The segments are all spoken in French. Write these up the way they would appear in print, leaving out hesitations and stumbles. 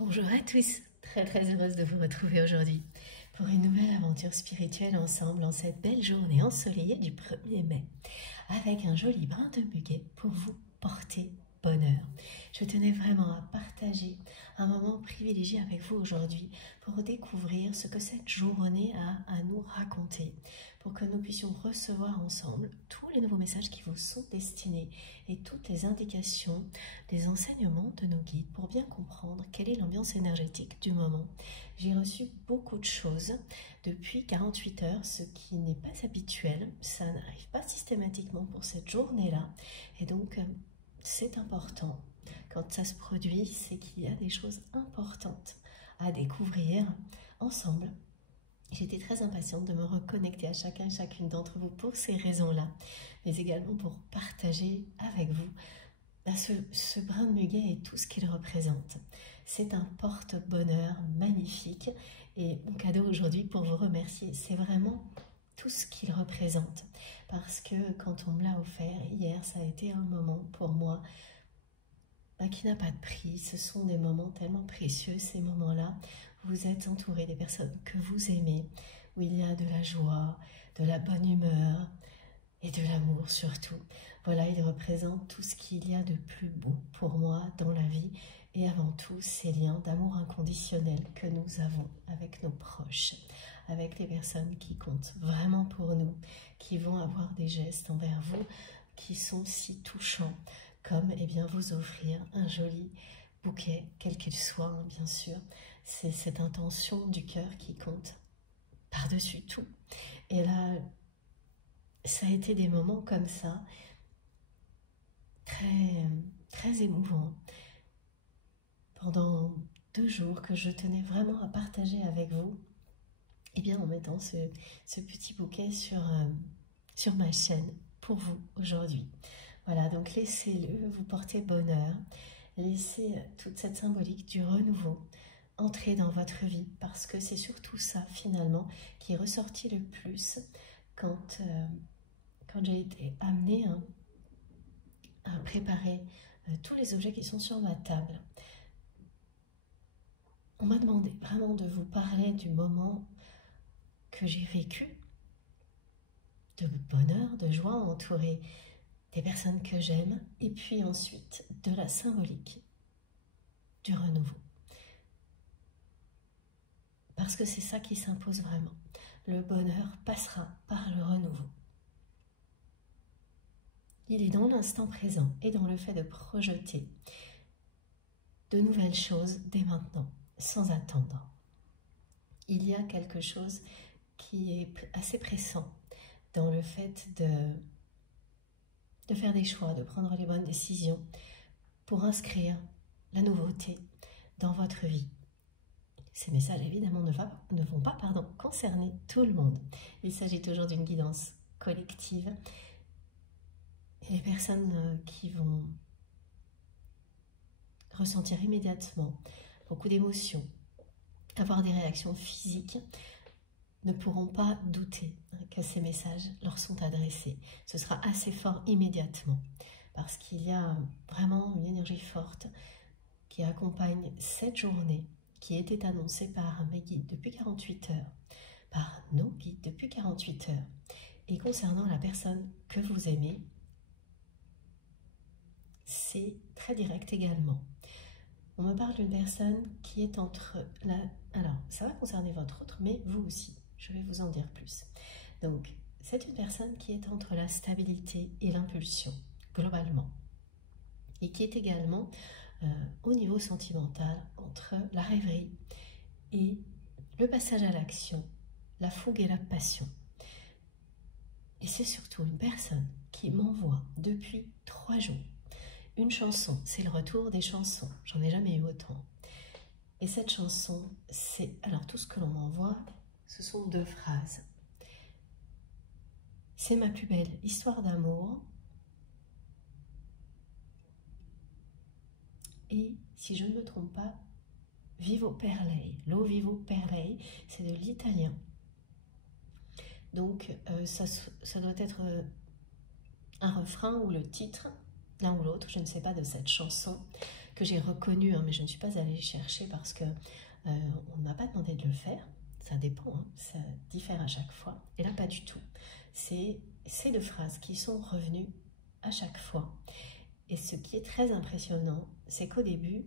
Bonjour à tous, très heureuse de vous retrouver aujourd'hui pour une nouvelle aventure spirituelle ensemble en cette belle journée ensoleillée du 1er mai avec un joli brin de muguet pour vous porter bonheur. Je tenais vraiment à partager un moment privilégié avec vous aujourd'hui pour découvrir ce que cette journée a à nous raconter, pour que nous puissions recevoir ensemble tous les nouveaux messages qui vous sont destinés et toutes les indications, les enseignements de nos guides pour bien comprendre quelle est l'ambiance énergétique du moment. J'ai reçu beaucoup de choses depuis 48 heures, ce qui n'est pas habituel, ça n'arrive pas systématiquement pour cette journée-là, et donc c'est important. Quand ça se produit, c'est qu'il y a des choses importantes à découvrir ensemble. J'étais très impatiente de me reconnecter à chacun et chacune d'entre vous pour ces raisons-là, mais également pour partager avec vous ce brin de muguet et tout ce qu'il représente. C'est un porte-bonheur magnifique et mon cadeau aujourd'hui pour vous remercier, c'est vraiment tout ce qu'il représente. Parce que quand on me l'a offert hier, ça a été un moment pour moi qui n'a pas de prix. Ce sont des moments tellement précieux, ces moments-là. Vous êtes entouré des personnes que vous aimez, où il y a de la joie, de la bonne humeur et de l'amour surtout. Voilà, il représente tout ce qu'il y a de plus beau pour moi dans la vie et avant tout ces liens d'amour inconditionnel que nous avons avec nos proches, avec les personnes qui comptent vraiment pour nous, qui vont avoir des gestes envers vous qui sont si touchants, comme vous offrir un joli bouquet, quel qu'il soit, bien sûr. C'est cette intention du cœur qui compte par-dessus tout. Et là, ça a été des moments comme ça, très émouvants, pendant 2 jours que je tenais vraiment à partager avec vous, en mettant ce petit bouquet sur ma chaîne pour vous aujourd'hui. Voilà, donc laissez-le vous porter bonheur, laissez toute cette symbolique du renouveau entrer dans votre vie, parce que c'est surtout ça finalement qui est ressorti le plus quand j'ai été amenée à préparer tous les objets qui sont sur ma table. On m'a demandé vraiment de vous parler du moment que j'ai vécu, de bonheur, de joie, entourée des personnes que j'aime, et puis ensuite de la symbolique du renouveau. Parce que c'est ça qui s'impose vraiment. Le bonheur passera par le renouveau. Il est dans l'instant présent et dans le fait de projeter de nouvelles choses dès maintenant, sans attendre. Il y a quelque chose qui est assez pressant dans le fait de faire des choix, de prendre les bonnes décisions pour inscrire la nouveauté dans votre vie. Ces messages, évidemment, ne vont pas concerner tout le monde. Il s'agit toujours d'une guidance collective. Et les personnes qui vont ressentir immédiatement beaucoup d'émotions, avoir des réactions physiques, ne pourront pas douter que ces messages leur sont adressés. Ce sera assez fort immédiatement, parce qu'il y a vraiment une énergie forte qui accompagne cette journée, qui était annoncée par mes guides depuis 48 heures, par nos guides depuis 48 heures. Et concernant la personne que vous aimez, c'est très direct également. On me parle d'une personne qui est entre la... Alors, ça va concerner votre autre, mais vous aussi. Je vais vous en dire plus. Donc, c'est une personne qui est entre la stabilité et l'impulsion, globalement. Et qui est également, au niveau sentimental, entre la rêverie et le passage à l'action, la fougue et la passion. Et c'est surtout une personne qui m'envoie depuis 3 jours une chanson. C'est le retour des chansons. J'en ai jamais eu autant. Et cette chanson, c'est... Alors, tout ce que l'on m'envoie, ce sont 2 phrases. C'est ma plus belle histoire d'amour. Et, si je ne me trompe pas, Vivo per lei. Lo vivo per lei, c'est de l'italien. Donc, ça doit être un refrain ou le titre, l'un ou l'autre, je ne sais pas, de cette chanson que j'ai reconnu, hein, mais je ne suis pas allée chercher parce que on ne m'a pas demandé de le faire. Ça dépend, hein, ça diffère à chaque fois. Et là, pas du tout. C'est ces deux phrases qui sont revenues à chaque fois. Et ce qui est très impressionnant, c'est qu'au début,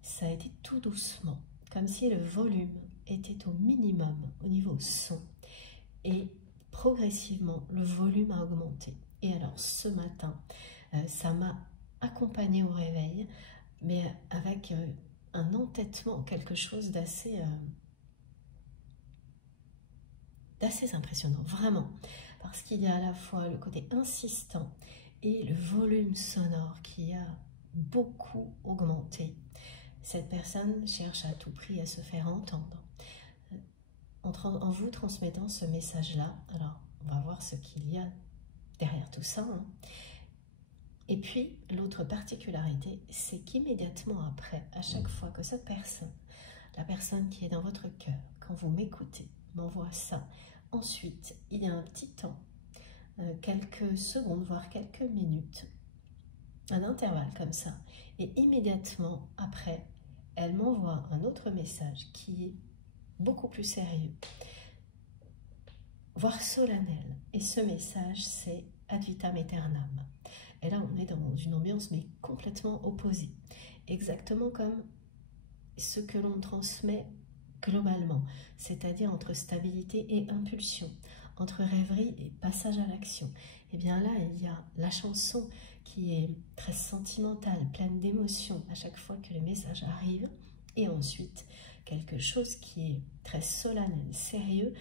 ça a été tout doucement, comme si le volume était au minimum au niveau son. Et progressivement, le volume a augmenté. Et alors, ce matin, ça m'a accompagnée au réveil, mais avec un entêtement, quelque chose d'assez impressionnant, vraiment. Parce qu'il y a à la fois le côté insistant et le volume sonore qui a beaucoup augmenté. Cette personne cherche à tout prix à se faire entendre. En vous transmettant ce message-là, alors on va voir ce qu'il y a derrière tout ça. Hein. Et puis, l'autre particularité, c'est qu'immédiatement après, à chaque fois que cette personne, la personne qui est dans votre cœur, quand vous m'écoutez, m'envoie ça, ensuite, il y a un petit temps, quelques secondes, voire quelques minutes, un intervalle comme ça, et immédiatement après, elle m'envoie un autre message qui est beaucoup plus sérieux, voire solennel. Et ce message, c'est ad vitam aeternam. Et là, on est dans une ambiance mais complètement opposée. Exactement comme ce que l'on transmet globalement, c'est-à-dire entre stabilité et impulsion, entre rêverie et passage à l'action. Et bien là, il y a la chanson qui est très sentimentale, pleine d'émotions à chaque fois que le message arrive, et ensuite quelque chose qui est très solennel, sérieux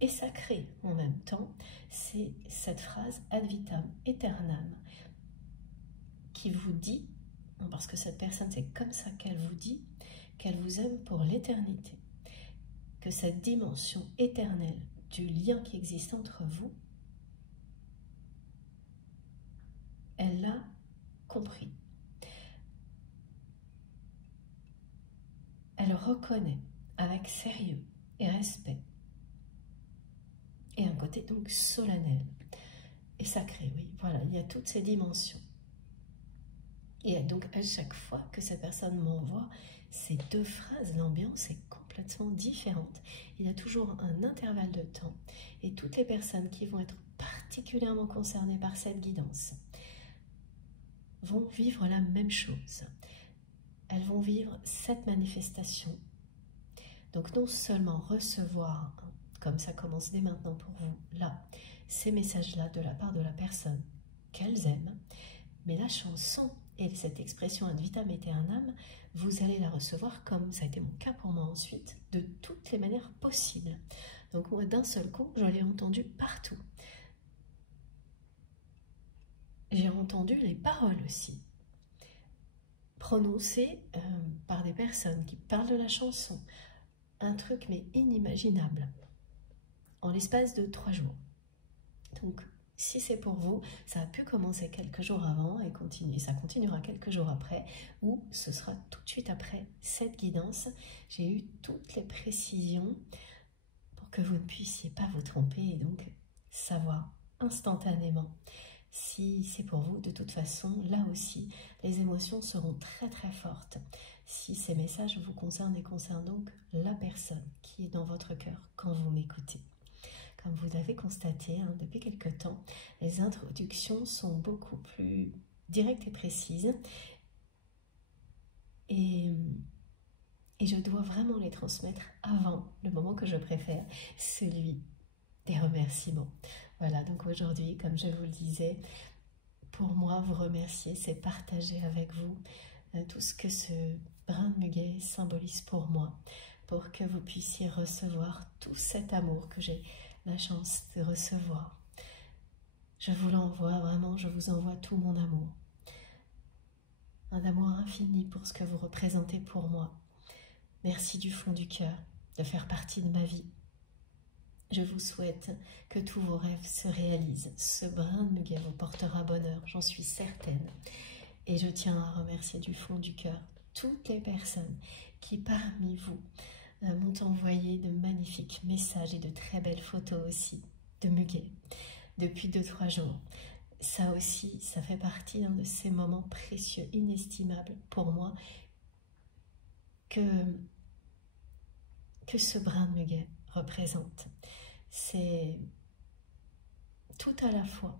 et sacré en même temps, c'est cette phrase ad vitam aeternam qui vous dit, parce que cette personne c'est comme ça qu'elle vous dit, qu'elle vous aime pour l'éternité, que cette dimension éternelle du lien qui existe entre vous, elle l'a compris. Elle reconnaît avec sérieux et respect, et un côté donc solennel et sacré, oui, voilà, il y a toutes ces dimensions. Et donc à chaque fois que cette personne m'envoie ces deux phrases, l'ambiance est complètement différente. Il y a toujours un intervalle de temps, et toutes les personnes qui vont être particulièrement concernées par cette guidance vont vivre la même chose. Elles vont vivre cette manifestation. Donc non seulement recevoir, comme ça commence dès maintenant pour vous, là, ces messages-là de la part de la personne qu'elles aiment, mais la chanson et cette expression ad vitam aeternam, vous allez la recevoir comme ça a été mon cas pour moi ensuite, de toutes les manières possibles. Donc moi, d'un seul coup, je l'ai entendu partout. J'ai entendu les paroles aussi, prononcées par des personnes qui parlent de la chanson. Un truc mais inimaginable, en l'espace de 3 jours. Donc, si c'est pour vous, ça a pu commencer quelques jours avant et continuer. Ça continuera quelques jours après, ou ce sera tout de suite après cette guidance. J'ai eu toutes les précisions pour que vous ne puissiez pas vous tromper et donc savoir instantanément si c'est pour vous. De toute façon, là aussi, les émotions seront très très fortes. Si ces messages vous concernent et concernent donc la personne qui est dans votre cœur quand vous m'écoutez. Comme vous avez constaté hein, depuis quelque temps, les introductions sont beaucoup plus directes et précises. Et je dois vraiment les transmettre avant le moment que je préfère, celui des remerciements. Voilà, donc aujourd'hui, comme je vous le disais, pour moi, vous remercier, c'est partager avec vous tout ce que ce brin de muguet symbolise pour moi, pour que vous puissiez recevoir tout cet amour que j'ai la chance de recevoir. Je vous l'envoie vraiment, je vous envoie tout mon amour. Un amour infini pour ce que vous représentez pour moi. Merci du fond du cœur de faire partie de ma vie. Je vous souhaite que tous vos rêves se réalisent. Ce brin de muguet vous portera bonheur, j'en suis certaine. Et je tiens à remercier du fond du cœur toutes les personnes qui parmi vous m'ont envoyé de magnifiques messages et de très belles photos aussi de muguet depuis 2-3 jours. ça aussi, ça fait partie de ces moments précieux, inestimables pour moi, que ce brin de muguet représente. C'est tout à la fois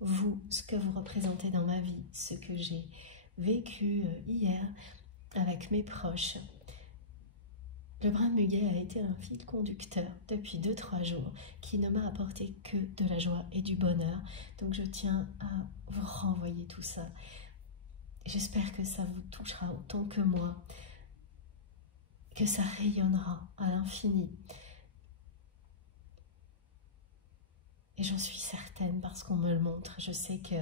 vous, ce que vous représentez dans ma vie, ce que j'ai vécu hier avec mes proches. Le brin de muguet a été un fil conducteur depuis 2-3 jours qui ne m'a apporté que de la joie et du bonheur. Donc je tiens à vous renvoyer tout ça. J'espère que ça vous touchera autant que moi, que ça rayonnera à l'infini. Et j'en suis certaine parce qu'on me le montre. Je sais que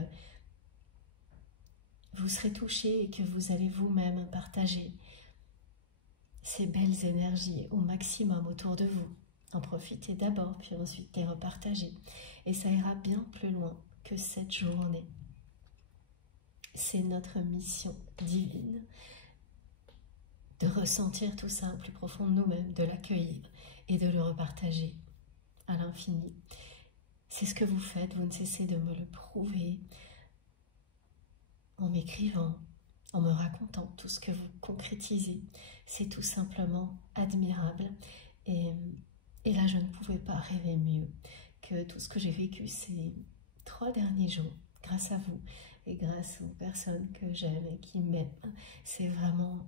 vous serez touchés et que vous allez vous-même partager ces belles énergies au maximum autour de vous. En profiter d'abord, puis ensuite les repartager. Et ça ira bien plus loin que cette journée. C'est notre mission divine de ressentir tout ça au plus profond de nous-mêmes, de l'accueillir et de le repartager à l'infini. C'est ce que vous faites, vous ne cessez de me le prouver en m'écrivant, en me racontant tout ce que vous concrétisez. C'est tout simplement admirable. Et là, je ne pouvais pas rêver mieux que tout ce que j'ai vécu ces 3 derniers jours, grâce à vous et grâce aux personnes que j'aime et qui m'aiment. C'est vraiment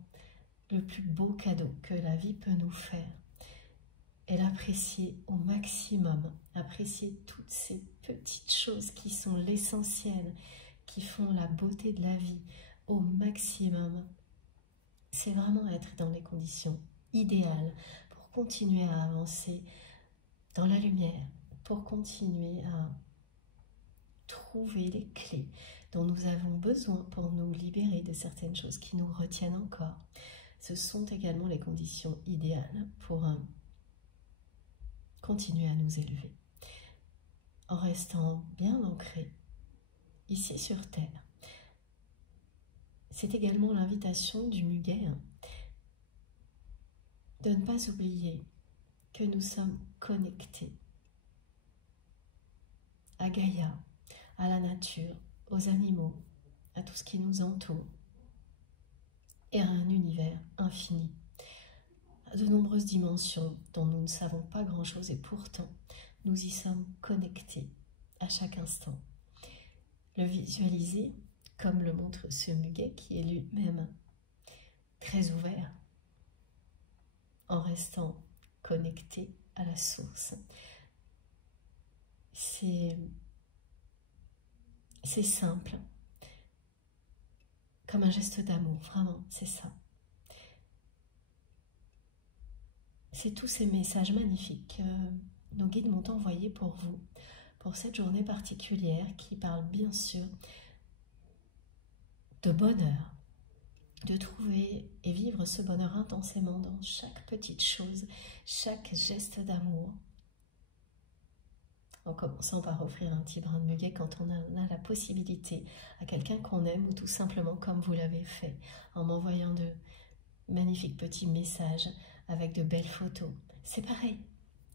le plus beau cadeau que la vie peut nous faire. Et l'apprécier au maximum, apprécier toutes ces petites choses qui sont l'essentiel, qui font la beauté de la vie au maximum. C'est vraiment être dans les conditions idéales pour continuer à avancer dans la lumière, pour continuer à trouver les clés dont nous avons besoin pour nous libérer de certaines choses qui nous retiennent encore. Ce sont également les conditions idéales pour continuer à nous élever, en restant bien ancré ici sur Terre. C'est également l'invitation du muguet de ne pas oublier que nous sommes connectés à Gaïa, à la nature, aux animaux, à tout ce qui nous entoure, et à un univers infini, à de nombreuses dimensions dont nous ne savons pas grand-chose et pourtant nous y sommes connectés à chaque instant. Le visualiser, comme le montre ce muguet qui est lui-même très ouvert, en restant connecté à la source. C'est simple, comme un geste d'amour, vraiment, c'est ça. C'est tous ces messages magnifiques que nos guides m'ont envoyés pour vous, pour cette journée particulière qui parle bien sûr de bonheur, de trouver et vivre ce bonheur intensément dans chaque petite chose, chaque geste d'amour, en commençant par offrir un petit brin de muguet quand on a la possibilité à quelqu'un qu'on aime, ou tout simplement comme vous l'avez fait, en m'envoyant de magnifiques petits messages avec de belles photos. C'est pareil,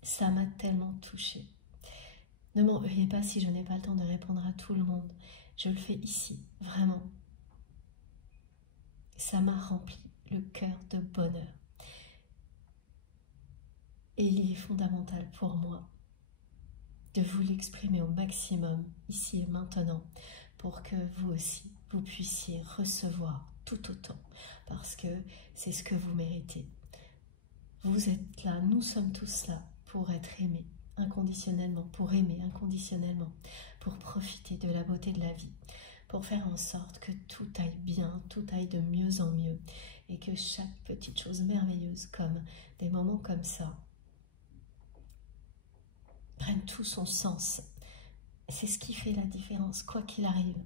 ça m'a tellement touchée. Ne m'en veuillez pas si je n'ai pas le temps de répondre à tout le monde. Je le fais ici, vraiment. Ça m'a rempli le cœur de bonheur. Et il est fondamental pour moi de vous l'exprimer au maximum, ici et maintenant, pour que vous aussi, vous puissiez recevoir tout autant, parce que c'est ce que vous méritez. Vous êtes là, nous sommes tous là pour être aimés inconditionnellement, pour aimer inconditionnellement, pour profiter de la beauté de la vie, pour faire en sorte que tout aille bien, tout aille de mieux en mieux, et que chaque petite chose merveilleuse, comme des moments comme ça, prenne tout son sens. C'est ce qui fait la différence, quoi qu'il arrive.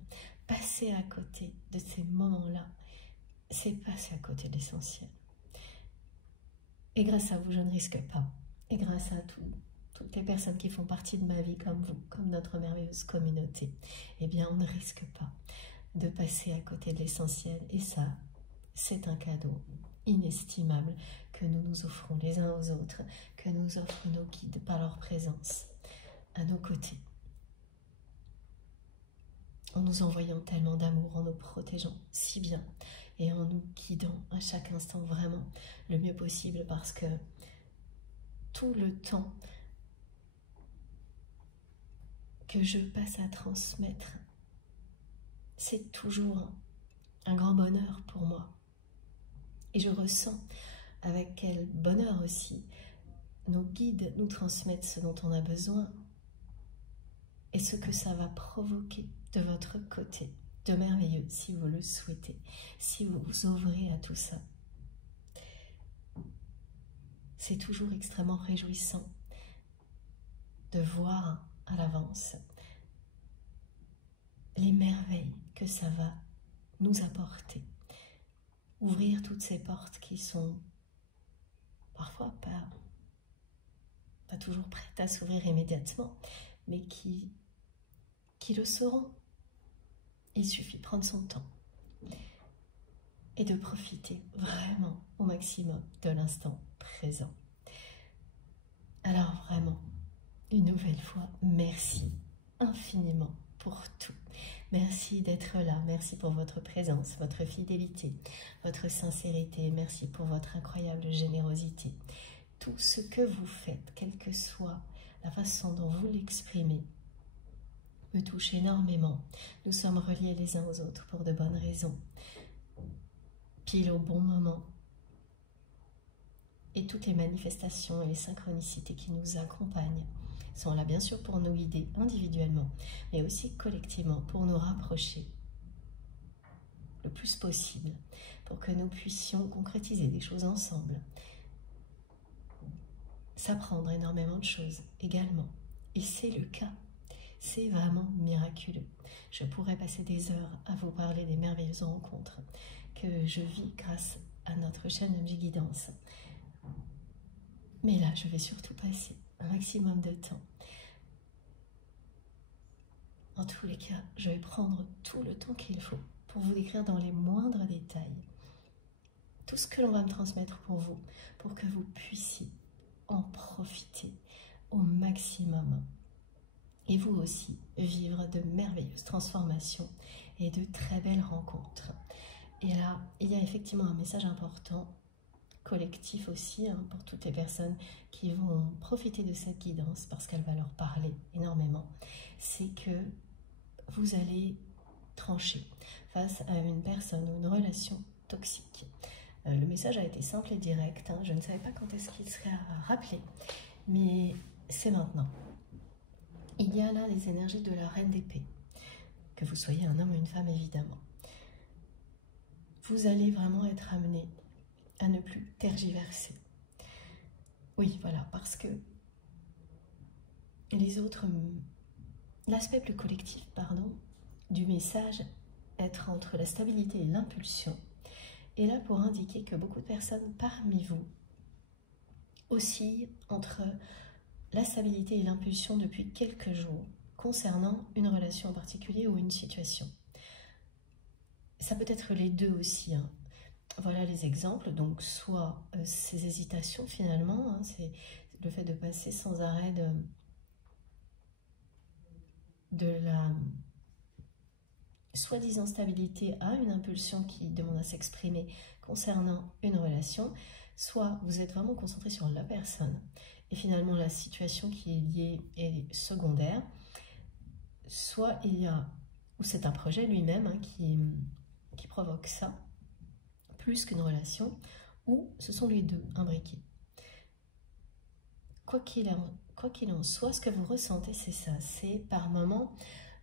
Passer à côté de ces moments-là, c'est passer à côté de l'essentiel. Et grâce à vous, je ne risque pas. Et grâce à toutes les personnes qui font partie de ma vie, comme vous, comme notre merveilleuse communauté, eh bien, on ne risque pas de passer à côté de l'essentiel. Et ça, c'est un cadeau inestimable que nous nous offrons les uns aux autres, que nous offrent nos guides par leur présence à nos côtés. en nous envoyant tellement d'amour, en nous protégeant si bien et en nous guidant à chaque instant vraiment le mieux possible, parce que tout le temps que je passe à transmettre, c'est toujours un grand bonheur pour moi. Et je ressens avec quel bonheur aussi nos guides nous transmettent ce dont on a besoin et ce que ça va provoquer de votre côté de merveilleux, si vous le souhaitez, si vous vous ouvrez à tout ça. C'est toujours extrêmement réjouissant de voir à l'avance les merveilles que ça va nous apporter. Ouvrir toutes ces portes qui sont parfois pas toujours prêtes à s'ouvrir immédiatement, mais qui le seront. Il suffit de prendre son temps et de profiter vraiment au maximum de l'instant présent. Alors vraiment, une nouvelle fois, merci infiniment pour tout. Merci d'être là, merci pour votre présence, votre fidélité, votre sincérité, merci pour votre incroyable générosité. Tout ce que vous faites, quelle que soit la façon dont vous l'exprimez, me touche énormément. Nous sommes reliés les uns aux autres pour de bonnes raisons, pile au bon moment. Et toutes les manifestations et les synchronicités qui nous accompagnent sont là bien sûr pour nous guider individuellement, mais aussi collectivement pour nous rapprocher le plus possible, pour que nous puissions concrétiser des choses ensemble, s'apprendre énormément de choses également. Et c'est le cas. C'est vraiment miraculeux. Je pourrais passer des heures à vous parler des merveilleuses rencontres que je vis grâce à notre chaîne de guidance. Mais là, je vais surtout passer un maximum de temps. En tous les cas, je vais prendre tout le temps qu'il faut pour vous décrire dans les moindres détails tout ce que l'on va me transmettre pour vous, pour que vous puissiez en profiter au maximum. Et vous aussi, vivre de merveilleuses transformations et de très belles rencontres. Et là, il y a effectivement un message important, collectif aussi, hein, pour toutes les personnes qui vont profiter de cette guidance, parce qu'elle va leur parler énormément. C'est que vous allez trancher face à une personne ou une relation toxique. Le message a été simple et direct, hein, je ne savais pas quand est-ce qu'il serait rappelé, mais c'est maintenant. Il y a là les énergies de la reine d'épée, que vous soyez un homme ou une femme évidemment. Vous allez vraiment être amené à ne plus tergiverser. Oui, voilà, parce que les autres, l'aspect plus collectif, pardon, du message, être entre la stabilité et l'impulsion, est là pour indiquer que beaucoup de personnes parmi vous oscillent entre la stabilité et l'impulsion depuis quelques jours concernant une relation en particulier ou une situation. Ça peut être les deux aussi, hein. Voilà les exemples, donc soit ces hésitations finalement, hein, c'est le fait de passer sans arrêt de la soi-disant stabilité à une impulsion qui demande à s'exprimer concernant une relation, soit vous êtes vraiment concentré sur la personne et finalement la situation qui est liée est secondaire, soit il y a, ou c'est un projet lui-même hein, qui provoque ça, plus qu'une relation, ou ce sont les deux imbriqués. Quoi qu'il en soit, ce que vous ressentez, c'est ça, c'est par moments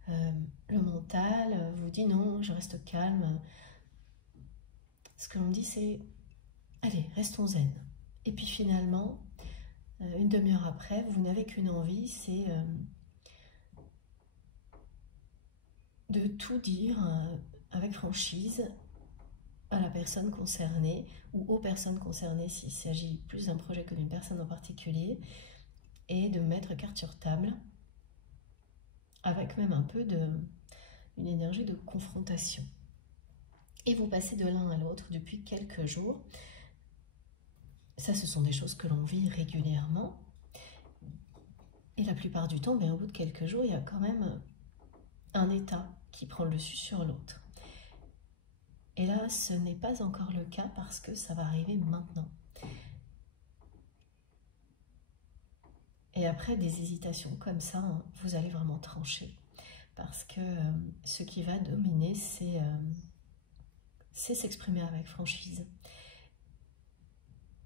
le mental vous dit non, je reste calme. Ce que l'on dit c'est, allez, restons zen. Et puis finalement, une demi-heure après, vous n'avez qu'une envie, c'est de tout dire avec franchise à la personne concernée ou aux personnes concernées s'il s'agit plus d'un projet que d'une personne en particulier, et de mettre carte sur table avec même un peu une énergie de confrontation. Et vous passez de l'un à l'autre depuis quelques jours. Ça, ce sont des choses que l'on vit régulièrement. Et la plupart du temps, mais au bout de quelques jours, il y a quand même un état qui prend le dessus sur l'autre. Et là, ce n'est pas encore le cas parce que ça va arriver maintenant. Et après des hésitations comme ça, hein, vous allez vraiment trancher. Parce que ce qui va dominer, c'est s'exprimer avec franchise.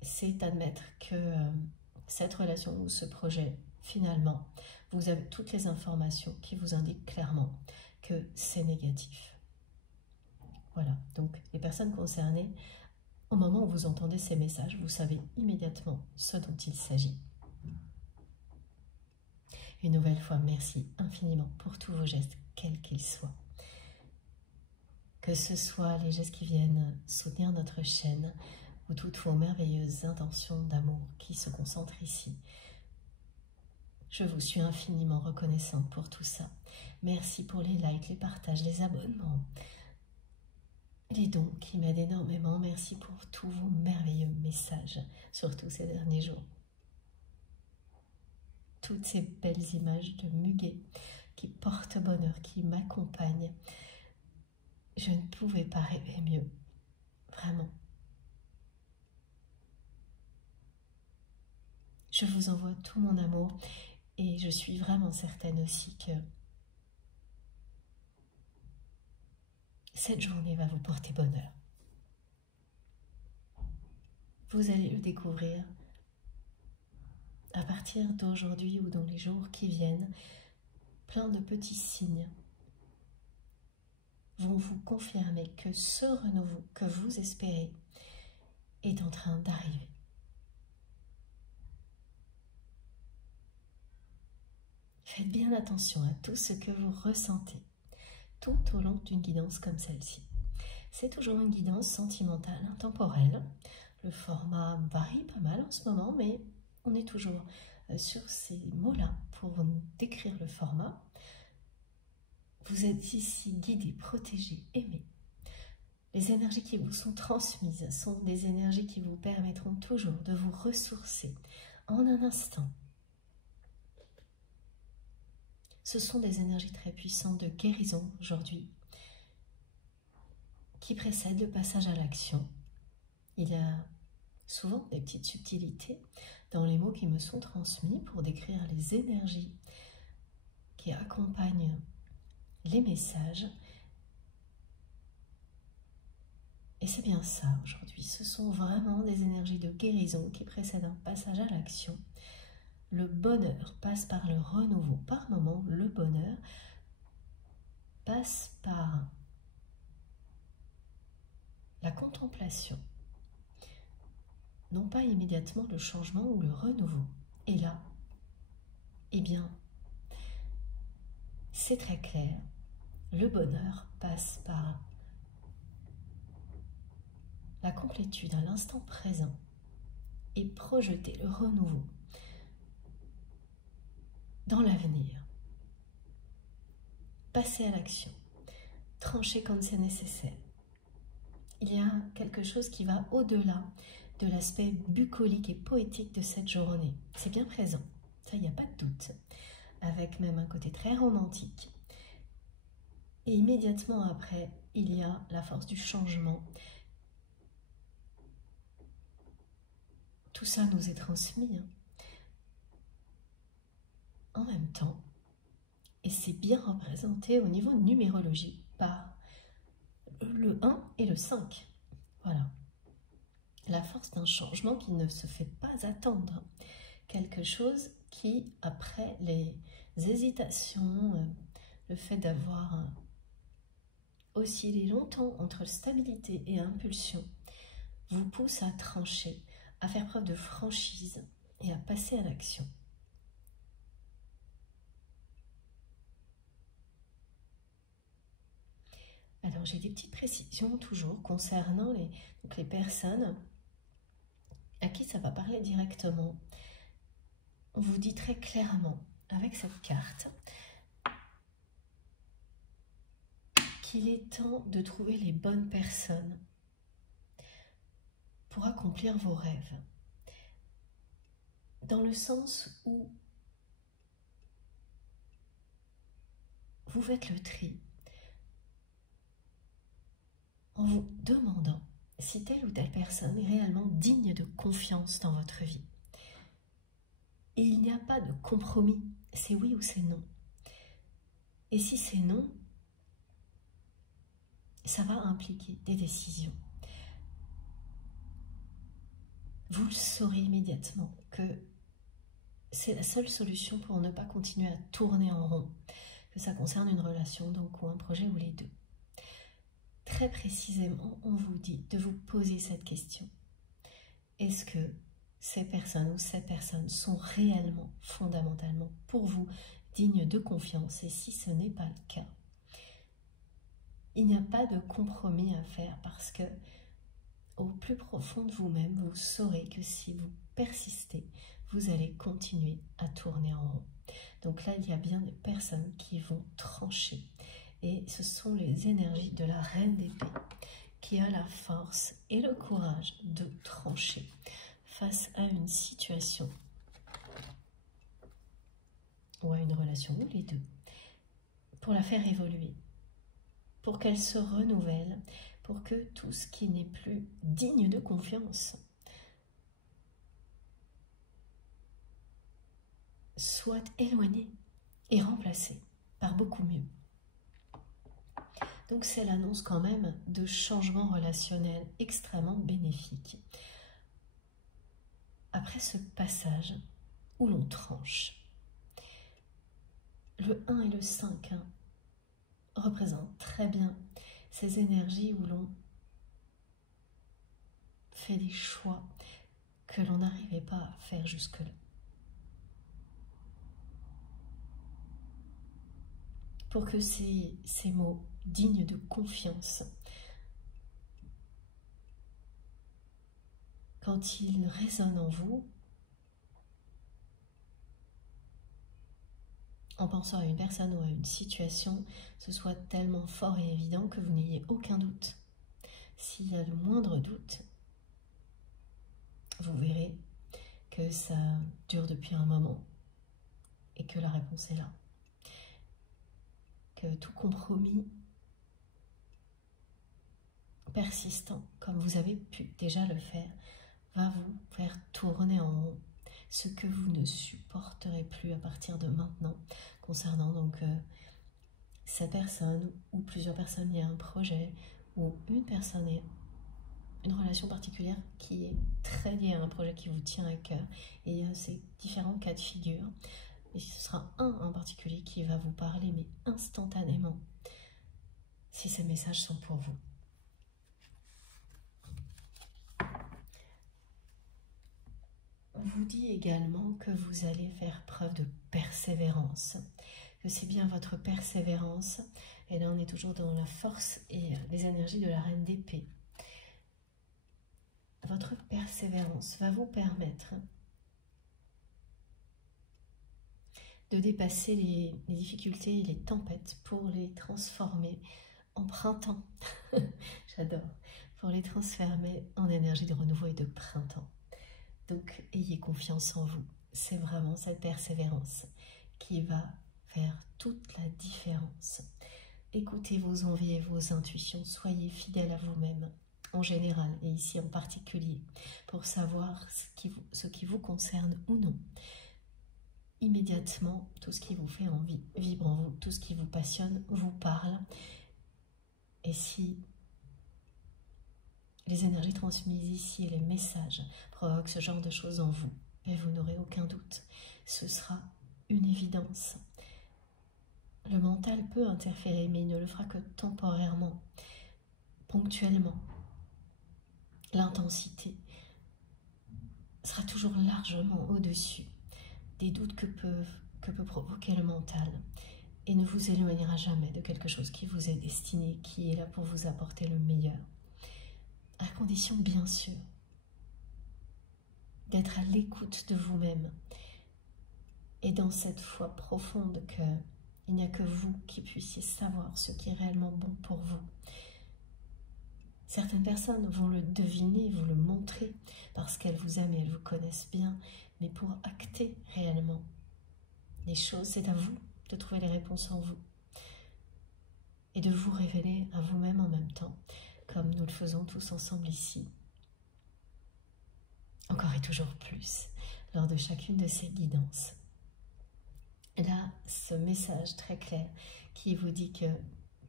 C'est admettre que cette relation ou ce projet, finalement, vous avez toutes les informations qui vous indiquent clairement que c'est négatif. Voilà, donc les personnes concernées, au moment où vous entendez ces messages, vous savez immédiatement ce dont il s'agit. Une nouvelle fois, merci infiniment pour tous vos gestes, quels qu'ils soient. Que ce soit les gestes qui viennent soutenir notre chaîne ou toutes vos merveilleuses intentions d'amour qui se concentrent ici. Je vous suis infiniment reconnaissante pour tout ça. Merci pour les likes, les partages, les abonnements, les dons qui m'aident énormément. Merci pour tous vos merveilleux messages, surtout ces derniers jours. Toutes ces belles images de muguet qui portent bonheur, qui m'accompagnent. Je ne pouvais pas rêver mieux, vraiment. Je vous envoie tout mon amour et je suis vraiment certaine aussi que cette journée va vous porter bonheur. Vous allez le découvrir à partir d'aujourd'hui ou dans les jours qui viennent. Plein de petits signes vont vous confirmer que ce renouveau que vous espérez est en train d'arriver. Faites bien attention à tout ce que vous ressentez tout au long d'une guidance comme celle-ci. C'est toujours une guidance sentimentale, intemporelle. Le format varie pas mal en ce moment, mais on est toujours sur ces mots-là pour décrire le format. Vous êtes ici guidés, protégés, aimés. Les énergies qui vous sont transmises sont des énergies qui vous permettront toujours de vous ressourcer en un instant. Ce sont des énergies très puissantes de guérison aujourd'hui qui précèdent le passage à l'action. Il y a souvent des petites subtilités dans les mots qui me sont transmis pour décrire les énergies qui accompagnent les messages. Et c'est bien ça aujourd'hui. Ce sont vraiment des énergies de guérison qui précèdent un passage à l'action. Le bonheur passe par le renouveau. Par moments, le bonheur passe par la contemplation. Non pas immédiatement le changement ou le renouveau. Et là, eh bien, c'est très clair. Le bonheur passe par la complétude à l'instant présent et projeter le renouveau dans l'avenir. Passer à l'action, trancher quand c'est nécessaire. Il y a quelque chose qui va au-delà de l'aspect bucolique et poétique de cette journée. C'est bien présent, ça il n'y a pas de doute, avec même un côté très romantique. Et immédiatement après, il y a la force du changement. Tout ça nous est transmis en même temps. Et c'est bien représenté au niveau numérologie par le 1 et le 5. Voilà. La force d'un changement qui ne se fait pas attendre. Quelque chose qui, après les hésitations, le fait d'avoir oscillé longtemps entre stabilité et impulsion, vous pousse à trancher, à faire preuve de franchise et à passer à l'action. Alors j'ai des petites précisions toujours concernant les personnes à qui ça va parler directement. On vous dit très clairement avec cette carte qu'il est temps de trouver les bonnes personnes pour accomplir vos rêves. Dans le sens où vous faites le tri en vous demandant si telle ou telle personne est réellement digne de confiance dans votre vie. Et il n'y a pas de compromis, c'est oui ou c'est non. Et si c'est non, ça va impliquer des décisions. Vous le saurez immédiatement que c'est la seule solution pour ne pas continuer à tourner en rond, que ça concerne une relation donc ou un projet ou les deux. Très précisément, on vous dit de vous poser cette question. Est-ce que ces personnes ou cette personne sont réellement, fondamentalement, pour vous, dignes de confiance? Et si ce n'est pas le cas, il n'y a pas de compromis à faire parce que au plus profond de vous-même, vous saurez que si vous persistez, vous allez continuer à tourner en rond. Donc là, il y a bien des personnes qui vont trancher. Et ce sont les énergies de la Reine d'Épée qui a la force et le courage de trancher face à une situation ou à une relation, ou les deux, pour la faire évoluer, pour qu'elle se renouvelle, pour que tout ce qui n'est plus digne de confiance soit éloigné et remplacé par beaucoup mieux. Donc c'est l'annonce quand même de changements relationnels extrêmement bénéfiques. Après ce passage où l'on tranche, le 1 et le 5 représentent très bien ces énergies où l'on fait des choix que l'on n'arrivait pas à faire jusque-là. Pour que ces mots dignes de confiance, quand ils résonnent en vous, en pensant à une personne ou à une situation, ce soit tellement fort et évident que vous n'ayez aucun doute. S'il y a le moindre doute, vous verrez que ça dure depuis un moment et que la réponse est là. Que tout compromis persistant, comme vous avez pu déjà le faire, va vous faire tourner en rond, ce que vous ne supporterez plus à partir de maintenant, concernant donc cette personne ou plusieurs personnes liées à un projet, ou une personne et une relation particulière qui est très liée à un projet qui vous tient à cœur. Et il y a ces différents cas de figure, et ce sera un en particulier qui va vous parler, mais instantanément, si ces messages sont pour vous. On vous dit également que vous allez faire preuve de persévérance, que c'est bien votre persévérance, et là on est toujours dans la force et les énergies de la Reine d'Épée. Votre persévérance va vous permettre de dépasser les difficultés et les tempêtes pour les transformer en printemps. J'adore. Pour les transformer en énergie de renouveau et de printemps. Donc, ayez confiance en vous. C'est vraiment cette persévérance qui va faire toute la différence. Écoutez vos envies et vos intuitions. Soyez fidèles à vous-même, en général, et ici en particulier, pour savoir ce qui vous concerne ou non. Immédiatement, tout ce qui vous fait envie vibre en vous. Tout ce qui vous passionne vous parle. Et si les énergies transmises ici et les messages provoquent ce genre de choses en vous, et vous n'aurez aucun doute, ce sera une évidence. Le mental peut interférer, mais il ne le fera que temporairement, ponctuellement. L'intensité sera toujours largement au-dessus des doutes que peut provoquer le mental, et ne vous éloignera jamais de quelque chose qui vous est destiné, qui est là pour vous apporter le meilleur. À condition, bien sûr, d'être à l'écoute de vous-même et dans cette foi profonde qu'il n'y a que vous qui puissiez savoir ce qui est réellement bon pour vous. Certaines personnes vont le deviner, vous le montrer parce qu'elles vous aiment et elles vous connaissent bien, mais pour acter réellement les choses, c'est à vous de trouver les réponses en vous et de vous révéler à vous-même en même temps comme nous le faisons tous ensemble ici. Encore et toujours plus, lors de chacune de ces guidances. Là, ce message très clair qui vous dit que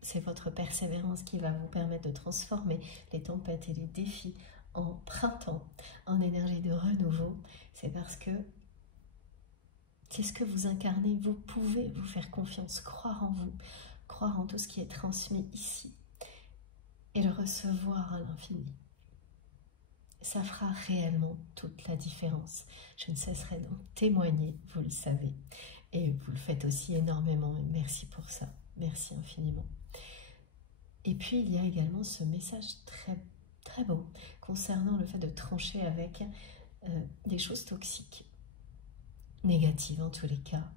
c'est votre persévérance qui va vous permettre de transformer les tempêtes et les défis en printemps, en énergie de renouveau, c'est parce que c'est ce que vous incarnez. Vous pouvez vous faire confiance, croire en vous, croire en tout ce qui est transmis ici et le recevoir à l'infini. Ça fera réellement toute la différence. Je ne cesserai d'en témoigner, vous le savez. Et vous le faites aussi énormément. Et merci pour ça. Merci infiniment. Et puis, il y a également ce message très, très beau concernant le fait de trancher avec des choses toxiques, négatives en tous les cas,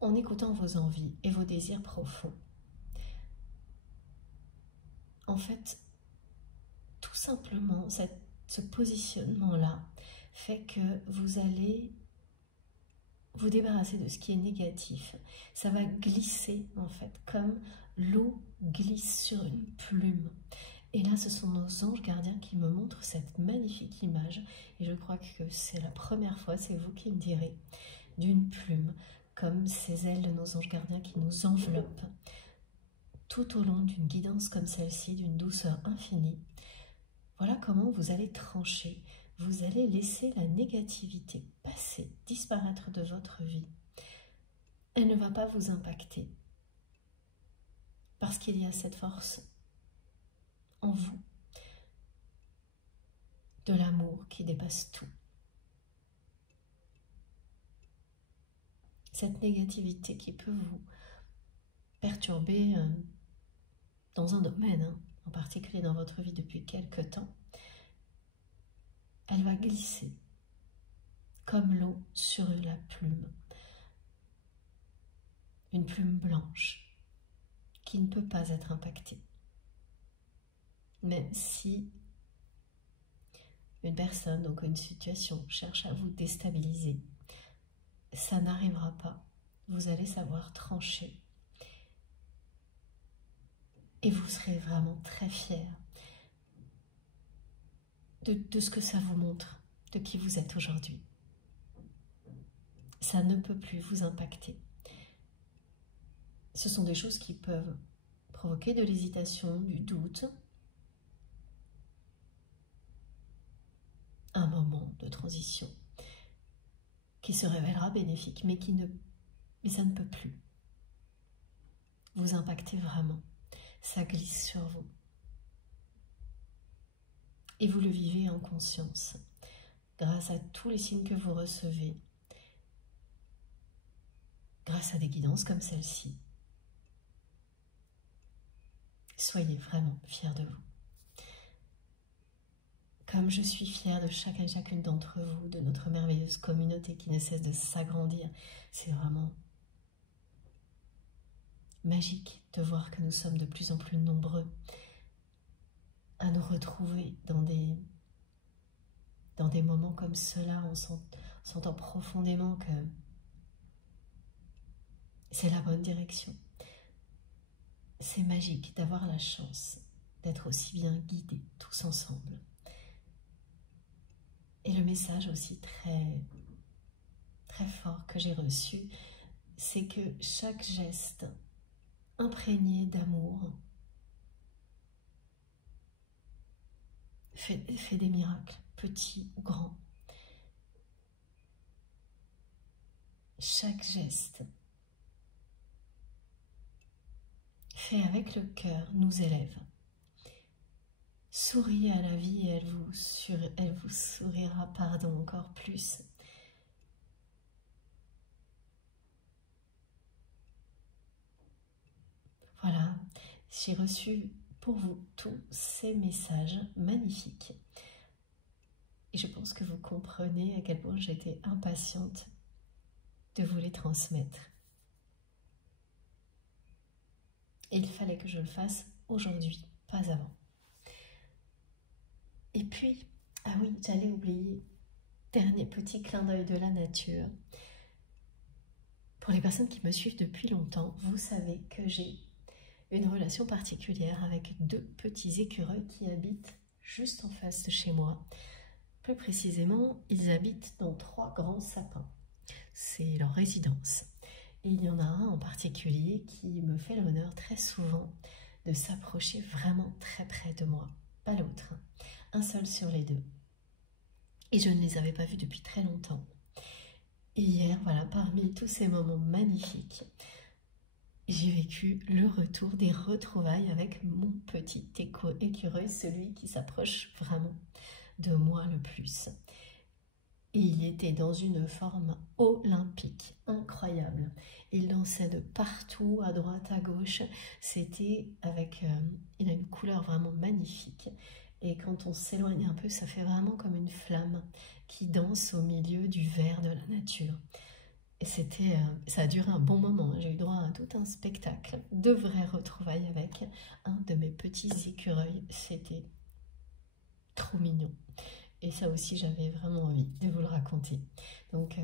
en écoutant vos envies et vos désirs profonds. En fait, tout simplement, ce positionnement-là fait que vous allez vous débarrasser de ce qui est négatif. Ça va glisser, en fait, comme l'eau glisse sur une plume. Et là, ce sont nos anges gardiens qui me montrent cette magnifique image. Et je crois que c'est la première fois, c'est vous qui me direz, d'une plume, comme ces ailes de nos anges gardiens qui nous enveloppent tout au long d'une guidance comme celle-ci, d'une douceur infinie. Voilà comment vous allez trancher. Vous allez laisser la négativité passer, disparaître de votre vie. Elle ne va pas vous impacter. Parce qu'il y a cette force en vous, de l'amour qui dépasse tout. Cette négativité qui peut vous perturber dans un domaine, en particulier dans votre vie depuis quelque temps, elle va glisser comme l'eau sur la plume. Une plume blanche qui ne peut pas être impactée. Même si une personne, donc une situation, cherche à vous déstabiliser, ça n'arrivera pas. Vous allez savoir trancher. Et vous serez vraiment très fiers de ce que ça vous montre, de qui vous êtes aujourd'hui. Ça ne peut plus vous impacter. Ce sont des choses qui peuvent provoquer de l'hésitation, du doute, un moment de transition qui se révélera bénéfique, mais ça ne peut plus vous impacter vraiment. Ça glisse sur vous. Et vous le vivez en conscience, grâce à tous les signes que vous recevez, grâce à des guidances comme celle-ci. Soyez vraiment fiers de vous. Comme je suis fière de chacun et chacune d'entre vous, de notre merveilleuse communauté qui ne cesse de s'agrandir, c'est vraiment magique de voir que nous sommes de plus en plus nombreux à nous retrouver dans des moments comme cela. On s'entend profondément que c'est la bonne direction. C'est magique d'avoir la chance d'être aussi bien guidés tous ensemble. Et le message aussi très, très fort que j'ai reçu, c'est que chaque geste imprégné d'amour fait des miracles, petits ou grands. Chaque geste fait avec le cœur nous élève. Souriez à la vie et elle vous sourira, encore plus. Voilà, j'ai reçu pour vous tous ces messages magnifiques. Et je pense que vous comprenez à quel point j'étais impatiente de vous les transmettre. Et il fallait que je le fasse aujourd'hui, pas avant. Et puis, ah oui, j'allais oublier, dernier petit clin d'œil de la nature. Pour les personnes qui me suivent depuis longtemps, vous savez que j'ai une relation particulière avec deux petits écureuils qui habitent juste en face de chez moi. Plus précisément, ils habitent dans 3 grands sapins. C'est leur résidence. Et il y en a un en particulier qui me fait l'honneur très souvent de s'approcher vraiment très près de moi. Pas l'autre, un seul sur les deux. Et je ne les avais pas vus depuis très longtemps. Et hier, voilà, parmi tous ces moments magnifiques, j'ai vécu le retour des retrouvailles avec mon petit écureuil, celui qui s'approche vraiment de moi le plus. Et il était dans une forme olympique, incroyable. Il dansait de partout, à droite, à gauche. C'était avec... il a une couleur vraiment magnifique. Et quand on s'éloigne un peu, ça fait vraiment comme une flamme qui danse au milieu du vert de la nature. Et c'était, ça a duré un bon moment. J'ai eu droit à tout un spectacle, de vraies retrouvailles avec un de mes petits écureuils. C'était trop mignon. Et ça aussi, j'avais vraiment envie de vous le raconter. Donc,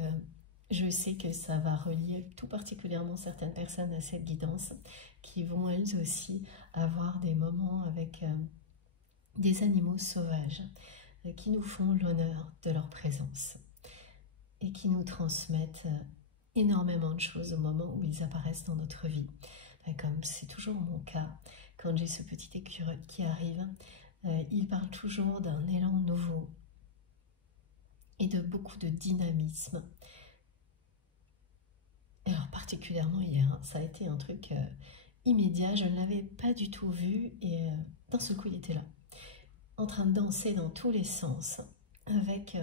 je sais que ça va relier tout particulièrement certaines personnes à cette guidance qui vont elles aussi avoir des moments avec des animaux sauvages qui nous font l'honneur de leur présence et qui nous transmettent énormément de choses au moment où ils apparaissent dans notre vie. Comme c'est toujours mon cas, quand j'ai ce petit écureuil qui arrive, il parle toujours d'un élan nouveau et de beaucoup de dynamisme. Et alors particulièrement hier, ça a été un truc immédiat, je ne l'avais pas du tout vu et d'un seul coup il était là, en train de danser dans tous les sens, avec...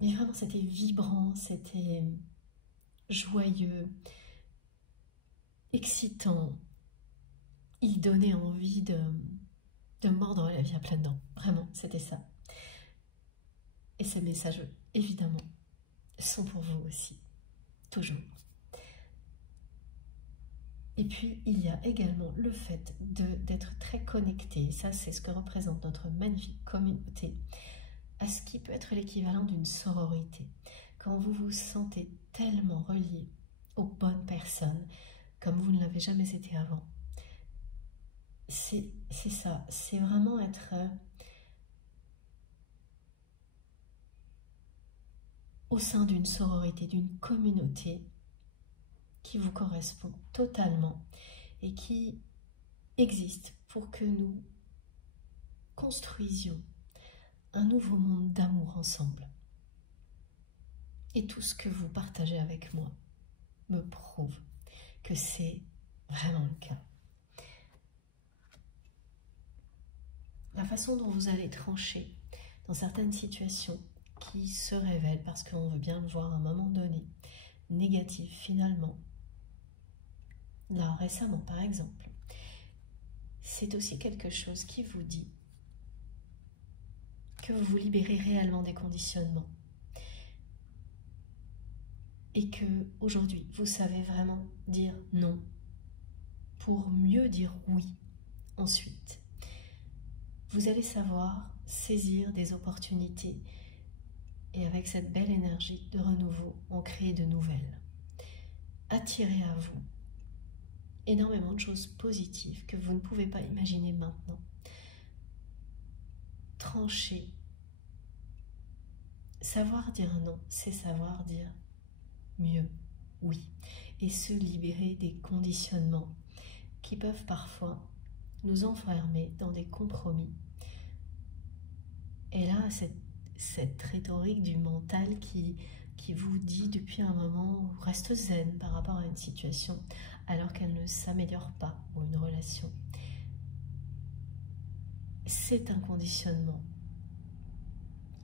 mais vraiment c'était vibrant, c'était joyeux, excitant. Il donnait envie de mordre la vie à pleines dents, vraiment, c'était ça. Et ces messages, évidemment, sont pour vous aussi, toujours. Et puis, il y a également le fait d'être très connecté, et ça c'est ce que représente notre magnifique communauté, à ce qui peut être l'équivalent d'une sororité. Quand vous vous sentez tellement relié aux bonnes personnes, comme vous ne l'avez jamais été avant. C'est ça, c'est vraiment être... au sein d'une sororité, d'une communauté qui vous correspond totalement et qui existe pour que nous construisions un nouveau monde d'amour ensemble. Et tout ce que vous partagez avec moi me prouve que c'est vraiment le cas. La façon dont vous allez trancher dans certaines situations qui se révèlent, parce qu'on veut bien le voir à un moment donné, négatif finalement, là récemment par exemple, c'est aussi quelque chose qui vous dit que vous vous libérez réellement des conditionnements et que aujourd'hui vous savez vraiment dire non pour mieux dire oui ensuite. Vous allez savoir saisir des opportunités et avec cette belle énergie de renouveau, en créer de nouvelles. Attirez à vous énormément de choses positives que vous ne pouvez pas imaginer maintenant. Trancher. Savoir dire non, c'est savoir dire mieux oui. Et se libérer des conditionnements qui peuvent parfois nous enfermer dans des compromis. Et là, cette rhétorique du mental qui vous dit depuis un moment, reste zen par rapport à une situation, alors qu'elle ne s'améliore pas, ou une relation. C'est un conditionnement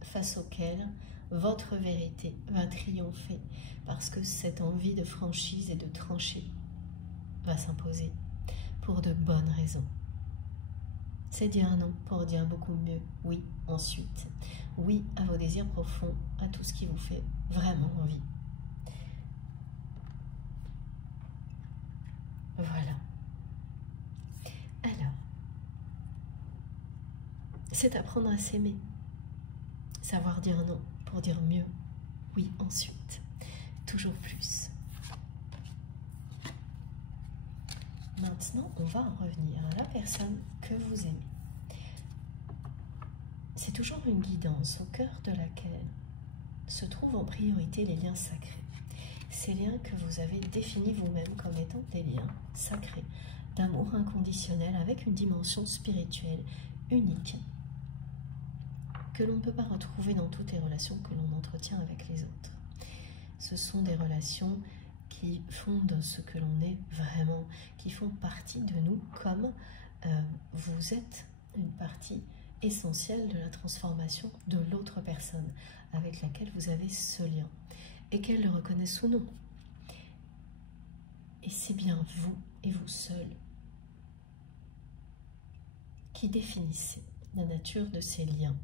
face auquel votre vérité va triompher, parce que cette envie de franchise et de trancher va s'imposer pour de bonnes raisons. C'est dire non pour dire beaucoup mieux oui ensuite. Oui à vos désirs profonds, à tout ce qui vous fait vraiment envie. Voilà. Alors, c'est apprendre à s'aimer. Savoir dire non pour dire mieux oui ensuite. Toujours plus. Maintenant, on va en revenir à la personne que vous aimez. C'est toujours une guidance au cœur de laquelle se trouvent en priorité les liens sacrés. Ces liens que vous avez définis vous-même comme étant des liens sacrés, d'amour inconditionnel avec une dimension spirituelle unique que l'on ne peut pas retrouver dans toutes les relations que l'on entretient avec les autres. Ce sont des relations qui fondent ce que l'on est vraiment, qui font partie de nous comme vous êtes une partie essentielle de la transformation de l'autre personne avec laquelle vous avez ce lien, et qu'elle le reconnaisse ou non. Et c'est bien vous et vous seul qui définissez la nature de ces liens,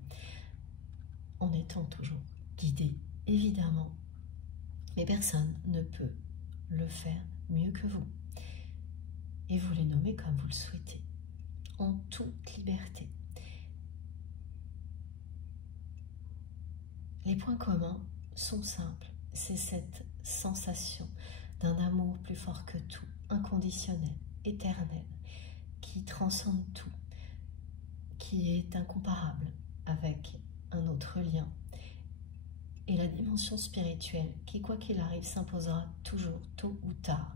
en étant toujours guidé, évidemment. Mais personne ne peut le faire mieux que vous. Et vous les nommez comme vous le souhaitez, en toute liberté. Les points communs sont simples. C'est cette sensation d'un amour plus fort que tout, inconditionnel, éternel, qui transcende tout, qui est incomparable avec un autre lien. Et la dimension spirituelle qui, quoi qu'il arrive, s'imposera toujours, tôt ou tard,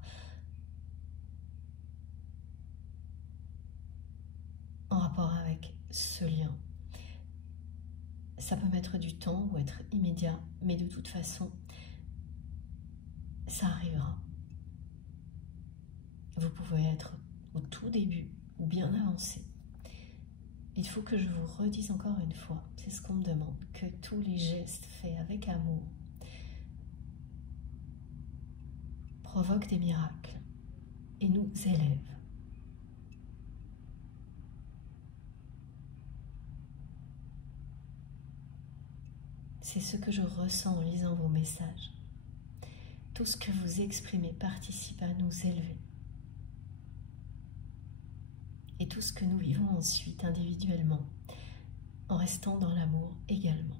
en rapport avec ce lien. Ça peut mettre du temps ou être immédiat, mais de toute façon, ça arrivera. Vous pouvez être au tout début ou bien avancé. Il faut que je vous redise encore une fois, c'est ce qu'on me demande, que tous les gestes faits avec amour provoquent des miracles et nous élèvent. C'est ce que je ressens en lisant vos messages. Tout ce que vous exprimez participe à nous élever. Et tout ce que nous vivons ensuite individuellement, en restant dans l'amour également.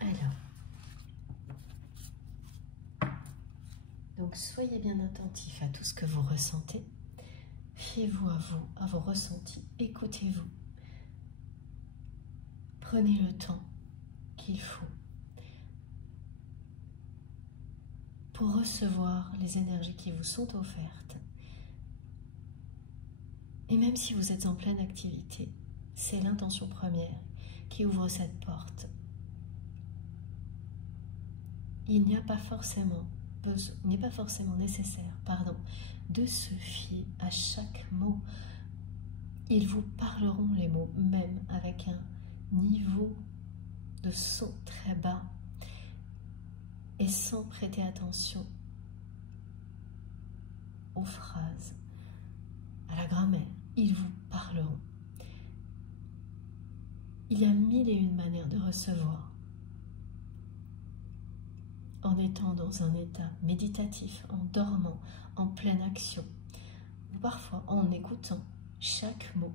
Alors, donc soyez bien attentifs à tout ce que vous ressentez. Fiez-vous à vos ressentis, écoutez-vous. Prenez le temps qu'il faut pour recevoir les énergies qui vous sont offertes. Et même si vous êtes en pleine activité, c'est l'intention première qui ouvre cette porte. Il n'est pas forcément nécessaire, de se fier à chaque mot. Ils vous parleront les mots, même avec un niveau de son très bas et sans prêter attention aux phrases, à la grammaire. Ils vous parleront. Il y a mille et une manières de recevoir. En étant dans un état méditatif, en dormant, en pleine action, ou parfois en écoutant chaque mot,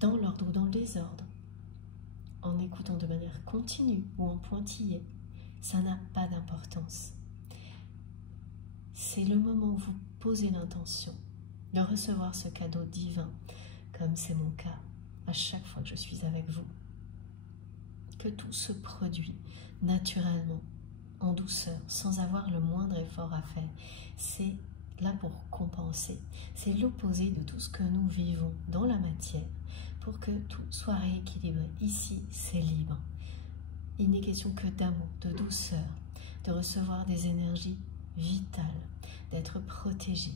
dans l'ordre ou dans le désordre, en écoutant de manière continue ou en pointillé, ça n'a pas d'importance. C'est le moment où vous posez l'intention de recevoir ce cadeau divin, comme c'est mon cas à chaque fois que je suis avec vous, que tout se produit naturellement, en douceur, sans avoir le moindre effort à faire. C'est là pour compenser. C'est l'opposé de tout ce que nous vivons dans la matière, pour que tout soit rééquilibré. Ici, c'est libre. Il n'est question que d'amour, de douceur, de recevoir des énergies vitales, d'être protégé.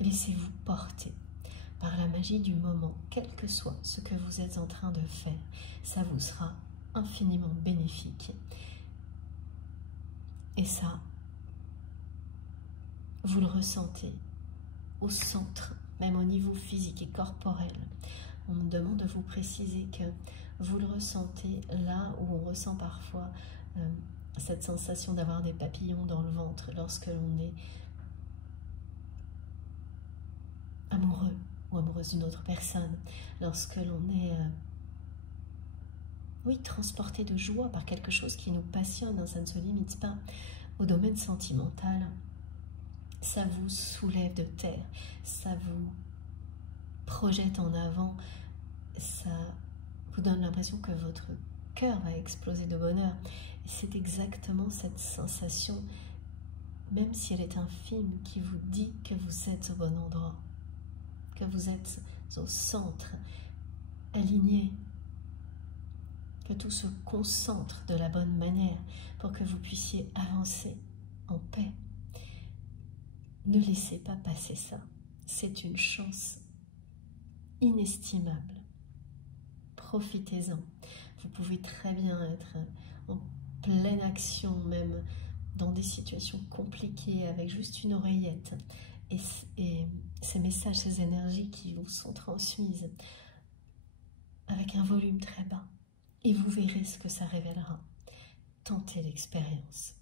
Laissez-vous porter par la magie du moment, quel que soit ce que vous êtes en train de faire. Ça vous sera infiniment bénéfique. Et ça, vous le ressentez au centre, même au niveau physique et corporel. On me demande de vous préciser que vous le ressentez là où on ressent parfois cette sensation d'avoir des papillons dans le ventre lorsque l'on est amoureux ou amoureuse d'une autre personne, lorsque l'on est oui, transporté de joie par quelque chose qui nous passionne, hein, ça ne se limite pas au domaine sentimental. Ça vous soulève de terre, ça vous projette en avant, ça vous donne l'impression que votre cœur va exploser de bonheur. Et c'est exactement cette sensation, même si elle est infime, qui vous dit que vous êtes au bon endroit, que vous êtes au centre, aligné, que tout se concentre de la bonne manière pour que vous puissiez avancer en paix. Ne laissez pas passer ça. C'est une chance inestimable. Profitez-en. Vous pouvez très bien être en pleine action, même dans des situations compliquées, avec juste une oreillette. Et ces messages, ces énergies qui vous sont transmises avec un volume très bas. Et vous verrez ce que ça révélera. Tentez l'expérience.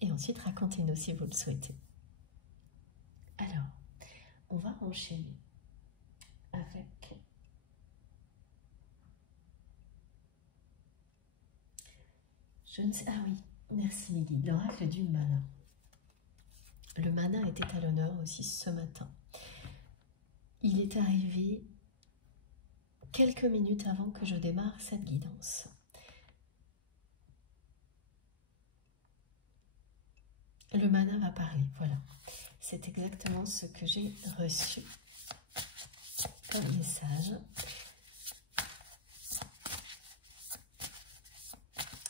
Et ensuite, racontez-nous si vous le souhaitez. Alors, on va enchaîner avec je ne sais, ah oui, merci les guides, l'oracle du mana. Le mana était à l'honneur aussi ce matin. Il est arrivé quelques minutes avant que je démarre cette guidance. Le mana va parler, voilà. C'est exactement ce que j'ai reçu comme message.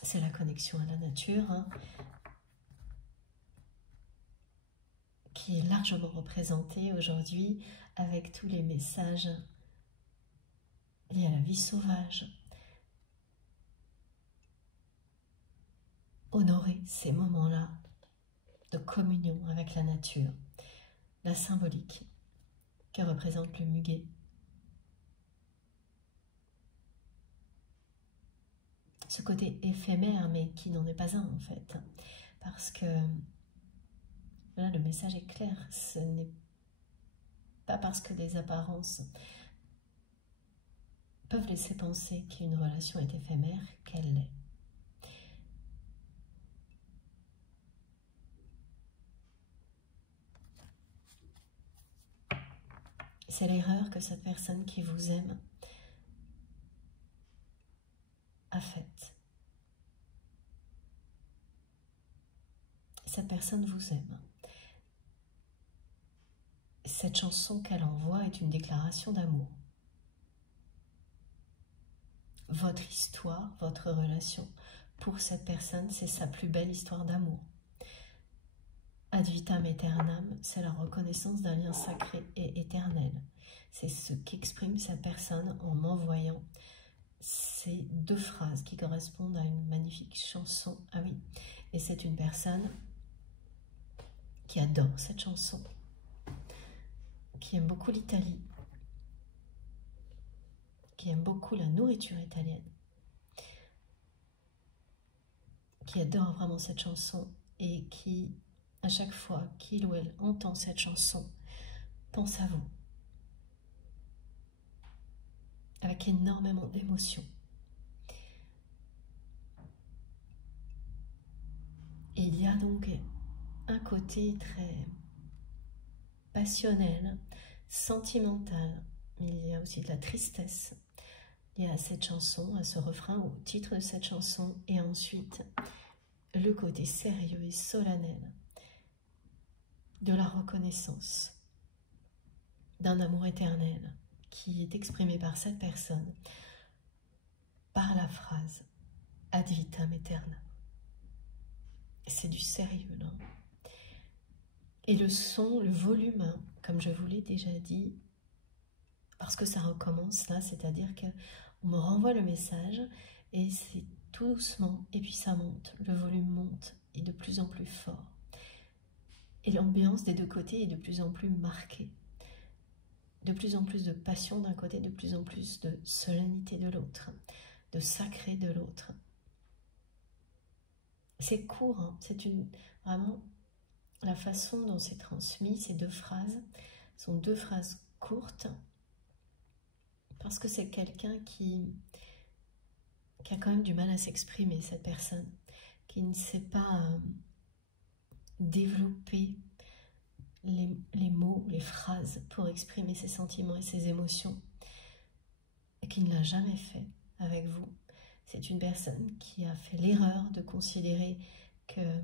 C'est la connexion à la nature, hein, qui est largement représentée aujourd'hui avec tous les messages liés à la vie sauvage. Honorer ces moments-là de communion avec la nature, la symbolique que représente le muguet. Ce côté éphémère, mais qui n'en est pas un en fait, parce que là, le message est clair, ce n'est pas parce que des apparences peuvent laisser penser qu'une relation est éphémère qu'elle l'est. C'est l'erreur que cette personne qui vous aime a faite. Cette personne vous aime. Cette chanson qu'elle envoie est une déclaration d'amour. Votre histoire, votre relation, pour cette personne, c'est sa plus belle histoire d'amour. Ad vitam aeternam, c'est la reconnaissance d'un lien sacré et éternel. C'est ce qu'exprime cette personne en m'envoyant ces deux phrases qui correspondent à une magnifique chanson. Ah oui, et c'est une personne qui adore cette chanson, qui aime beaucoup l'Italie, qui aime beaucoup la nourriture italienne, qui adore vraiment cette chanson et qui, à chaque fois qu'il ou elle entend cette chanson, pense à vous, avec énormément d'émotion. Et il y a donc un côté très passionnel, sentimental, mais il y a aussi de la tristesse liée à cette chanson, à ce refrain, au titre de cette chanson, et ensuite le côté sérieux et solennel de la reconnaissance d'un amour éternel qui est exprimé par cette personne par la phrase ad vitam aeternam. C'est du sérieux là. Et le son, le volume, comme je vous l'ai déjà dit, parce que ça recommence là, c'est-à-dire qu'on me renvoie le message et c'est tout doucement, et puis ça monte, le volume monte, et de plus en plus fort. Et l'ambiance des deux côtés est de plus en plus marquée. De plus en plus de passion d'un côté, de plus en plus de solennité de l'autre, de sacré de l'autre. C'est court, hein, c'est vraiment la façon dont c'est transmis, ces deux phrases, sont deux phrases courtes, parce que c'est quelqu'un qui qui a quand même du mal à s'exprimer, cette personne, qui ne sait pas développer les mots, les phrases pour exprimer ses sentiments et ses émotions, et qui ne l'a jamais fait avec vous. C'est une personne qui a fait l'erreur de considérer que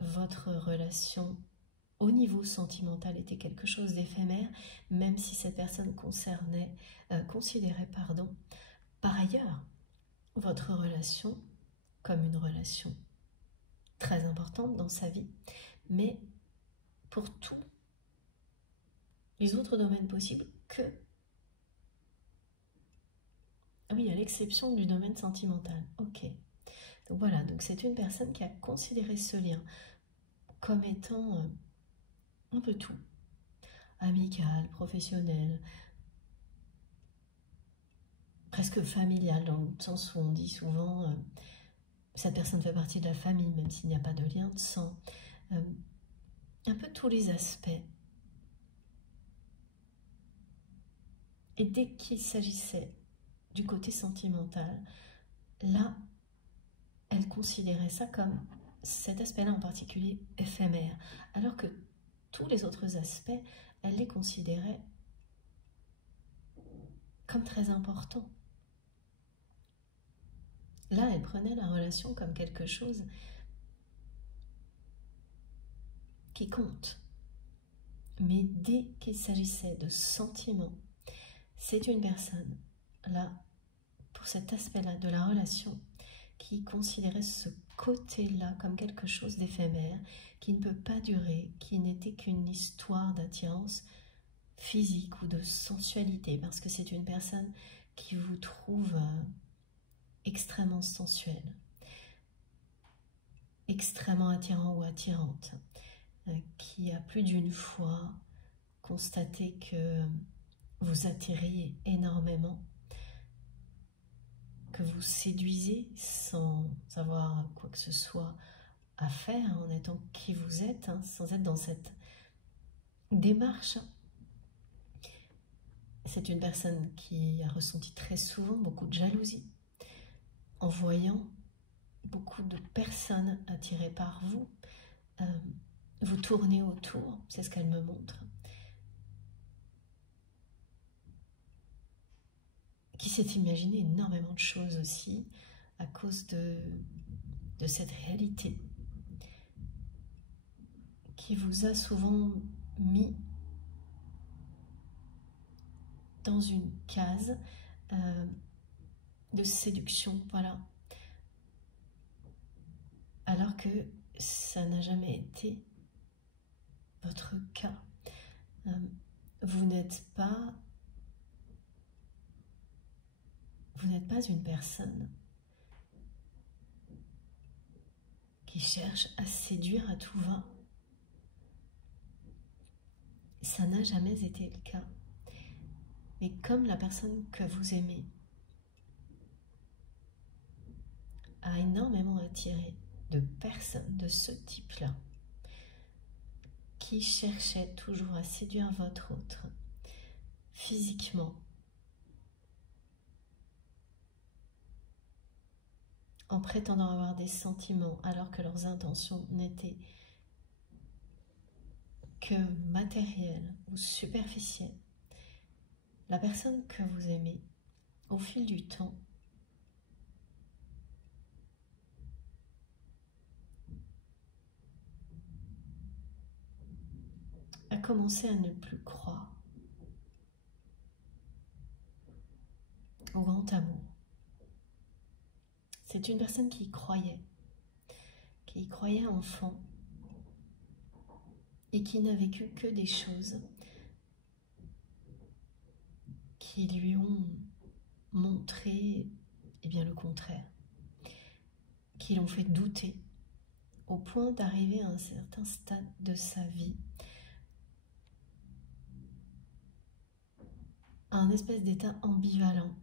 votre relation au niveau sentimental était quelque chose d'éphémère, même si cette personne considérait par ailleurs votre relation comme une relation très importante dans sa vie, mais pour tous les autres domaines possibles que... Ah oui, à l'exception du domaine sentimental. Ok. Donc voilà, donc c'est une personne qui a considéré ce lien comme étant un peu tout. Amical, professionnel, presque familial, dans le sens où on dit souvent cette personne fait partie de la famille, même s'il n'y a pas de lien de sang. Un peu tous les aspects. Et dès qu'il s'agissait du côté sentimental, là, elle considérait ça comme cet aspect-là en particulier éphémère, alors que tous les autres aspects, elle les considérait comme très importants. Là, elle prenait la relation comme quelque chose qui compte. Mais dès qu'il s'agissait de sentiments, c'est une personne, là, pour cet aspect-là de la relation, qui considérait ce côté-là comme quelque chose d'éphémère, qui ne peut pas durer, qui n'était qu'une histoire d'attirance physique ou de sensualité, parce que c'est une personne qui vous trouve extrêmement sensuelle, extrêmement attirant ou attirante, qui a plus d'une fois constaté que vous attiriez énormément, que vous séduisez sans avoir quoi que ce soit à faire, en étant qui vous êtes, sans être dans cette démarche. C'est une personne qui a ressenti très souvent beaucoup de jalousie en voyant beaucoup de personnes attirées par vous, vous tourner autour, c'est ce qu'elle me montre, qui s'est imaginé énormément de choses aussi à cause de cette réalité, qui vous a souvent mis dans une case de séduction, voilà. Alors que ça n'a jamais été votre cas. Vous n'êtes pas une personne qui cherche à séduire à tout va. Ça n'a jamais été le cas. Mais comme la personne que vous aimez a énormément attiré de personnes de ce type-là, qui cherchaient toujours à séduire votre autre, physiquement, en prétendant avoir des sentiments alors que leurs intentions n'étaient que matérielles ou superficielles, la personne que vous aimez, au fil du temps, a commencé à ne plus croire au grand amour. C'est une personne qui y croyait enfant, et qui n'a vécu que des choses qui lui ont montré bien le contraire, qui l'ont fait douter, au point d'arriver à un certain stade de sa vie, à un espèce d'état ambivalent.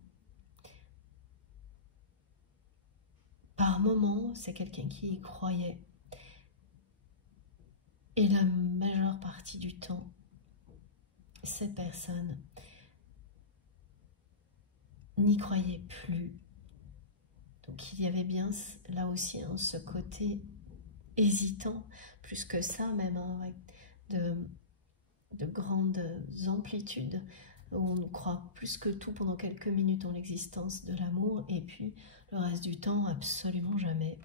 Par moments, c'est quelqu'un qui y croyait, et la majeure partie du temps, cette personne n'y croyait plus Donc il y avait bien là aussi ce côté hésitant, plus que ça même, hein, ouais, de grandes amplitudes, où on croit plus que tout pendant quelques minutes en l'existence de l'amour, et puis le reste du temps, absolument jamais.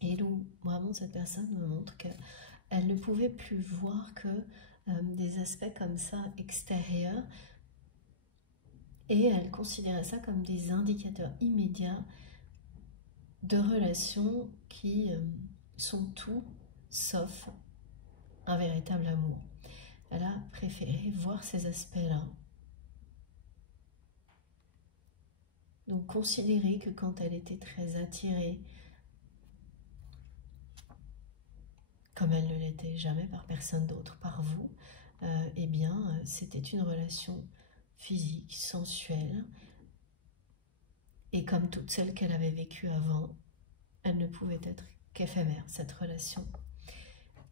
Et où vraiment cette personne me montre qu'elle ne pouvait plus voir que des aspects comme ça extérieurs, et elle considérait ça comme des indicateurs immédiats de relations qui sont tout sauf un véritable amour. Elle a préféré voir ces aspects-là. Donc considérer que quand elle était très attirée, comme elle ne l'était jamais par personne d'autre, par vous, eh bien c'était une relation physique, sensuelle, et comme toutes celles qu'elle avait vécues avant, elle ne pouvait être qu'éphémère, cette relation,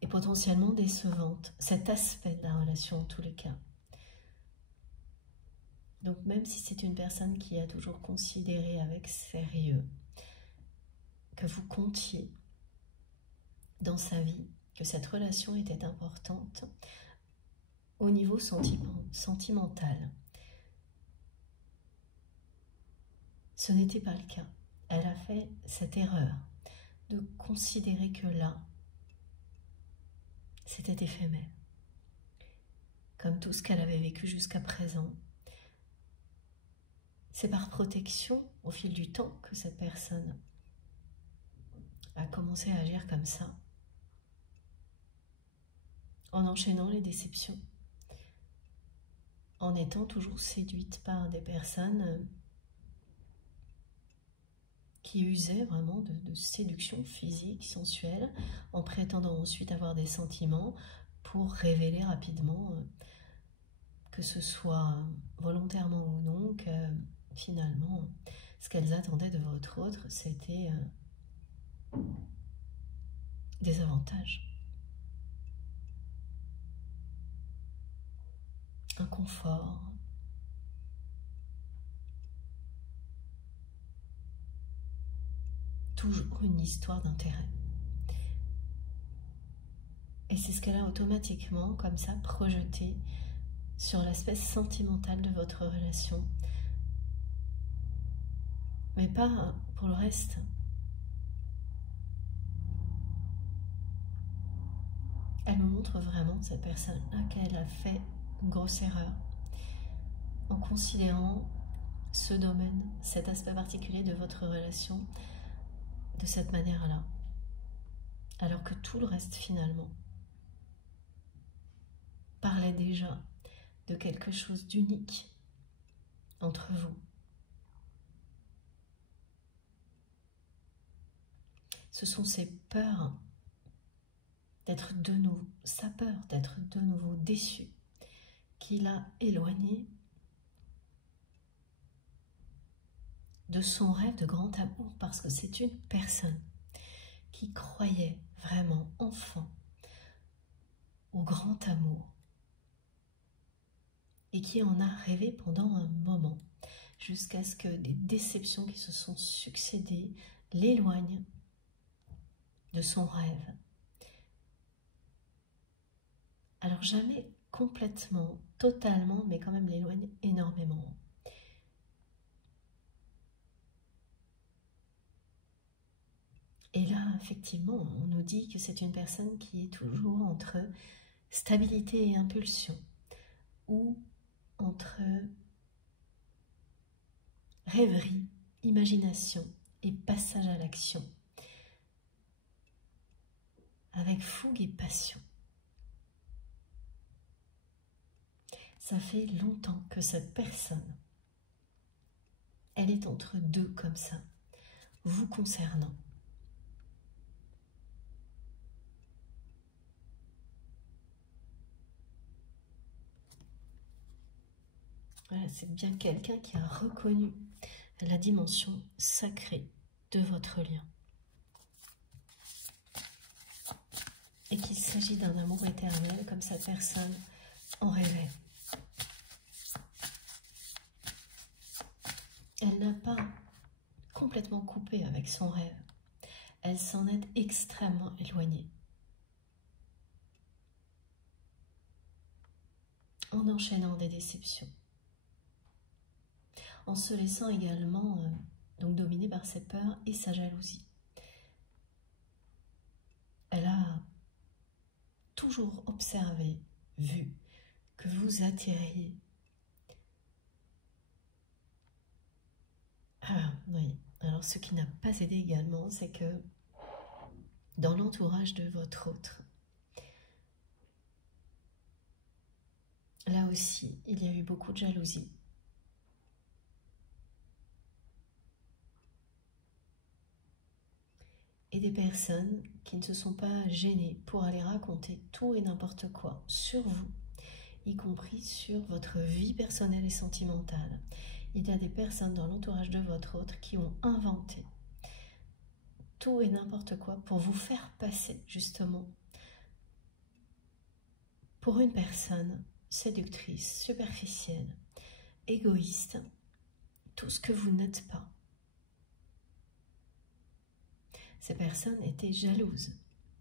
et potentiellement décevante, cet aspect de la relation en tous les cas. Donc même si c'est une personne qui a toujours considéré avec sérieux que vous comptiez dans sa vie, que cette relation était importante au niveau sentimental, ce n'était pas le cas. Elle a fait cette erreur de considérer que là, c'était éphémère, comme tout ce qu'elle avait vécu jusqu'à présent. C'est par protection, au fil du temps, que cette personne a commencé à agir comme ça, en enchaînant les déceptions, en étant toujours séduite par des personnes qui usaient vraiment de séduction physique, sensuelle, en prétendant ensuite avoir des sentiments pour révéler rapidement, que ce soit volontairement ou non, que finalement, ce qu'elles attendaient de votre autre, c'était des avantages, un confort, toujours une histoire d'intérêt. Et c'est ce qu'elle a automatiquement, comme ça, projeté sur l'aspect sentimental de votre relation, mais pas pour le reste. Elle me montre vraiment, cette personne-là, qu'elle a fait une grosse erreur en considérant ce domaine, cet aspect particulier de votre relation de cette manière-là, alors que tout le reste finalement parlait déjà de quelque chose d'unique entre vous. Ce sont ces peurs d'être de nouveau, sa peur d'être de nouveau déçu, qui l'a éloigné de son rêve de grand amour, parce que c'est une personne qui croyait vraiment, enfant, au grand amour, et qui en a rêvé pendant un moment, jusqu'à ce que des déceptions qui se sont succédées l'éloignent de son rêve. Alors jamais complètement, totalement, mais quand même l'éloigne énormément. Et là, effectivement, on nous dit que c'est une personne qui est toujours entre stabilité et impulsion, ou entre rêverie, imagination et passage à l'action, avec fougue et passion. Ça fait longtemps que cette personne, elle est entre deux comme ça, vous concernant. Voilà, c'est bien quelqu'un qui a reconnu la dimension sacrée de votre lien. Et qu'il s'agit d'un amour éternel comme cette personne en rêvait. Elle n'a pas complètement complètement coupée avec son rêve. Elle s'en est extrêmement éloignée. En enchaînant des déceptions. En se laissant également donc dominée par ses peurs et sa jalousie. Elle a toujours observé, vu, que vous attiriez. Ah oui, alors ce qui n'a pas aidé également, c'est que dans l'entourage de votre autre, là aussi, il y a eu beaucoup de jalousie. Et des personnes qui ne se sont pas gênées pour aller raconter tout et n'importe quoi sur vous, y compris sur votre vie personnelle et sentimentale. Il y a des personnes dans l'entourage de votre autre qui ont inventé tout et n'importe quoi pour vous faire passer justement pour une personne séductrice, superficielle, égoïste, tout ce que vous n'êtes pas. Ces personnes étaient jalouses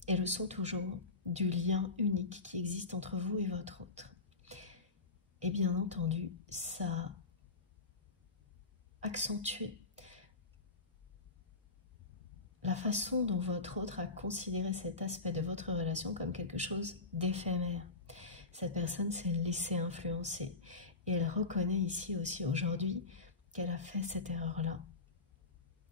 et le sont toujours du lien unique qui existe entre vous et votre autre. Et bien entendu, ça a accentué la façon dont votre autre a considéré cet aspect de votre relation comme quelque chose d'éphémère. Cette personne s'est laissée influencer et elle reconnaît ici aussi aujourd'hui qu'elle a fait cette erreur-là.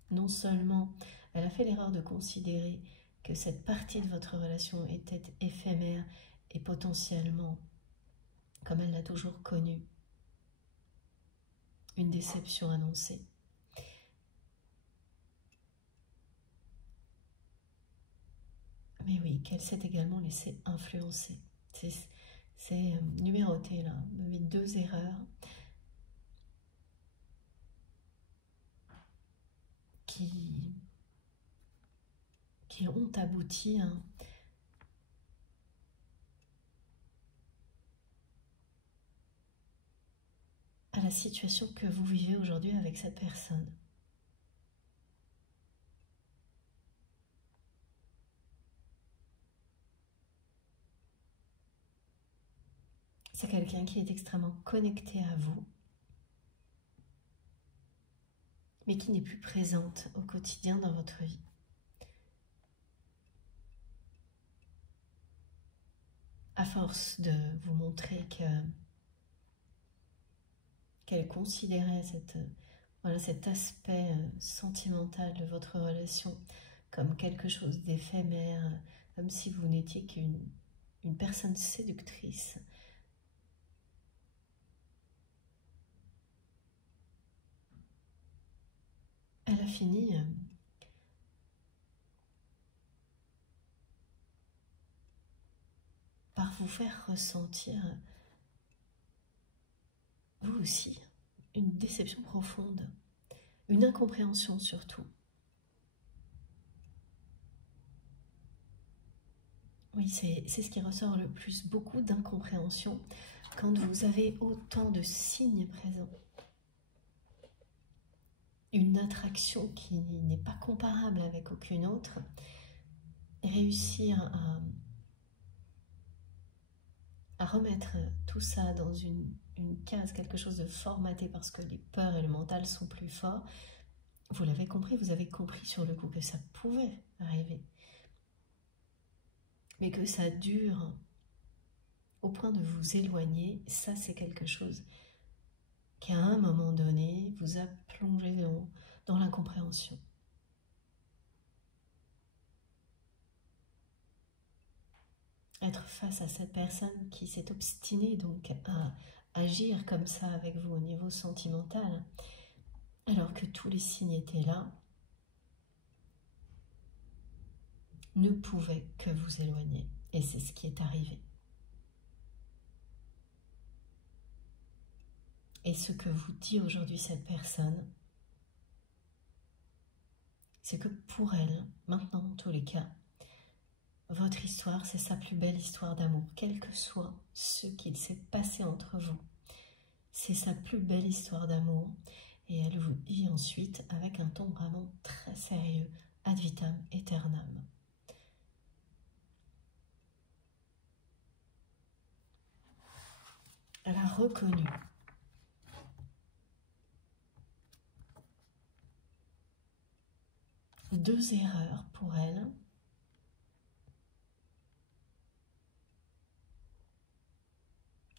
Non seulement elle a fait l'erreur de considérer que cette partie de votre relation était éphémère et potentiellement, comme elle l'a toujours connu, une déception annoncée. Mais oui, qu'elle s'est également laissée influencer. C'est numéroté là, mes 2 erreurs qui ont abouti à la situation que vous vivez aujourd'hui avec cette personne. C'est quelqu'un qui est extrêmement connecté à vous, mais qui n'est plus présente au quotidien dans votre vie. À force de vous montrer qu'elle considérait cet aspect sentimental de votre relation comme quelque chose d'éphémère, comme si vous n'étiez qu'une personne séductrice, elle a fini par vous faire ressentir, vous aussi, une déception profonde, une incompréhension surtout. Oui, c'est ce qui ressort le plus, beaucoup d'incompréhension quand vous avez autant de signes présents. Une attraction qui n'est pas comparable avec aucune autre, réussir à remettre tout ça dans une case, quelque chose de formaté parce que les peurs et le mental sont plus forts, vous l'avez compris, vous avez compris sur le coup que ça pouvait arriver. Mais que ça dure au point de vous éloigner, ça c'est quelque chose qui à un moment donné vous a plongé dans l'incompréhension. Être face à cette personne qui s'est obstinée donc à agir comme ça avec vous au niveau sentimental, alors que tous les signes étaient là, ne pouvait que vous éloigner. Et c'est ce qui est arrivé. Et ce que vous dit aujourd'hui cette personne, c'est que pour elle, maintenant en tous les cas, votre histoire, c'est sa plus belle histoire d'amour, quel que soit ce qu'il s'est passé entre vous. C'est sa plus belle histoire d'amour Et elle vous dit ensuite, avec un ton vraiment très sérieux, ad vitam aeternam. Elle a reconnu deux erreurs pour elle.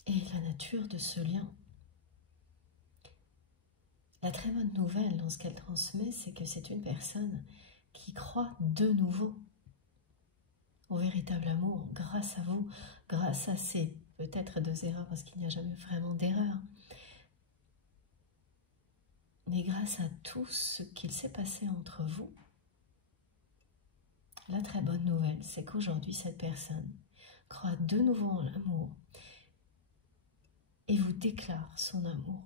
Et la nature de ce lien. La très bonne nouvelle dans ce qu'elle transmet, c'est que c'est une personne qui croit de nouveau au véritable amour grâce à vous, grâce à ces peut-être deux erreurs, parce qu'il n'y a jamais vraiment d'erreur, mais grâce à tout ce qu'il s'est passé entre vous. La très bonne nouvelle, c'est qu'aujourd'hui, cette personne croit de nouveau en l'amour et vous déclare son amour.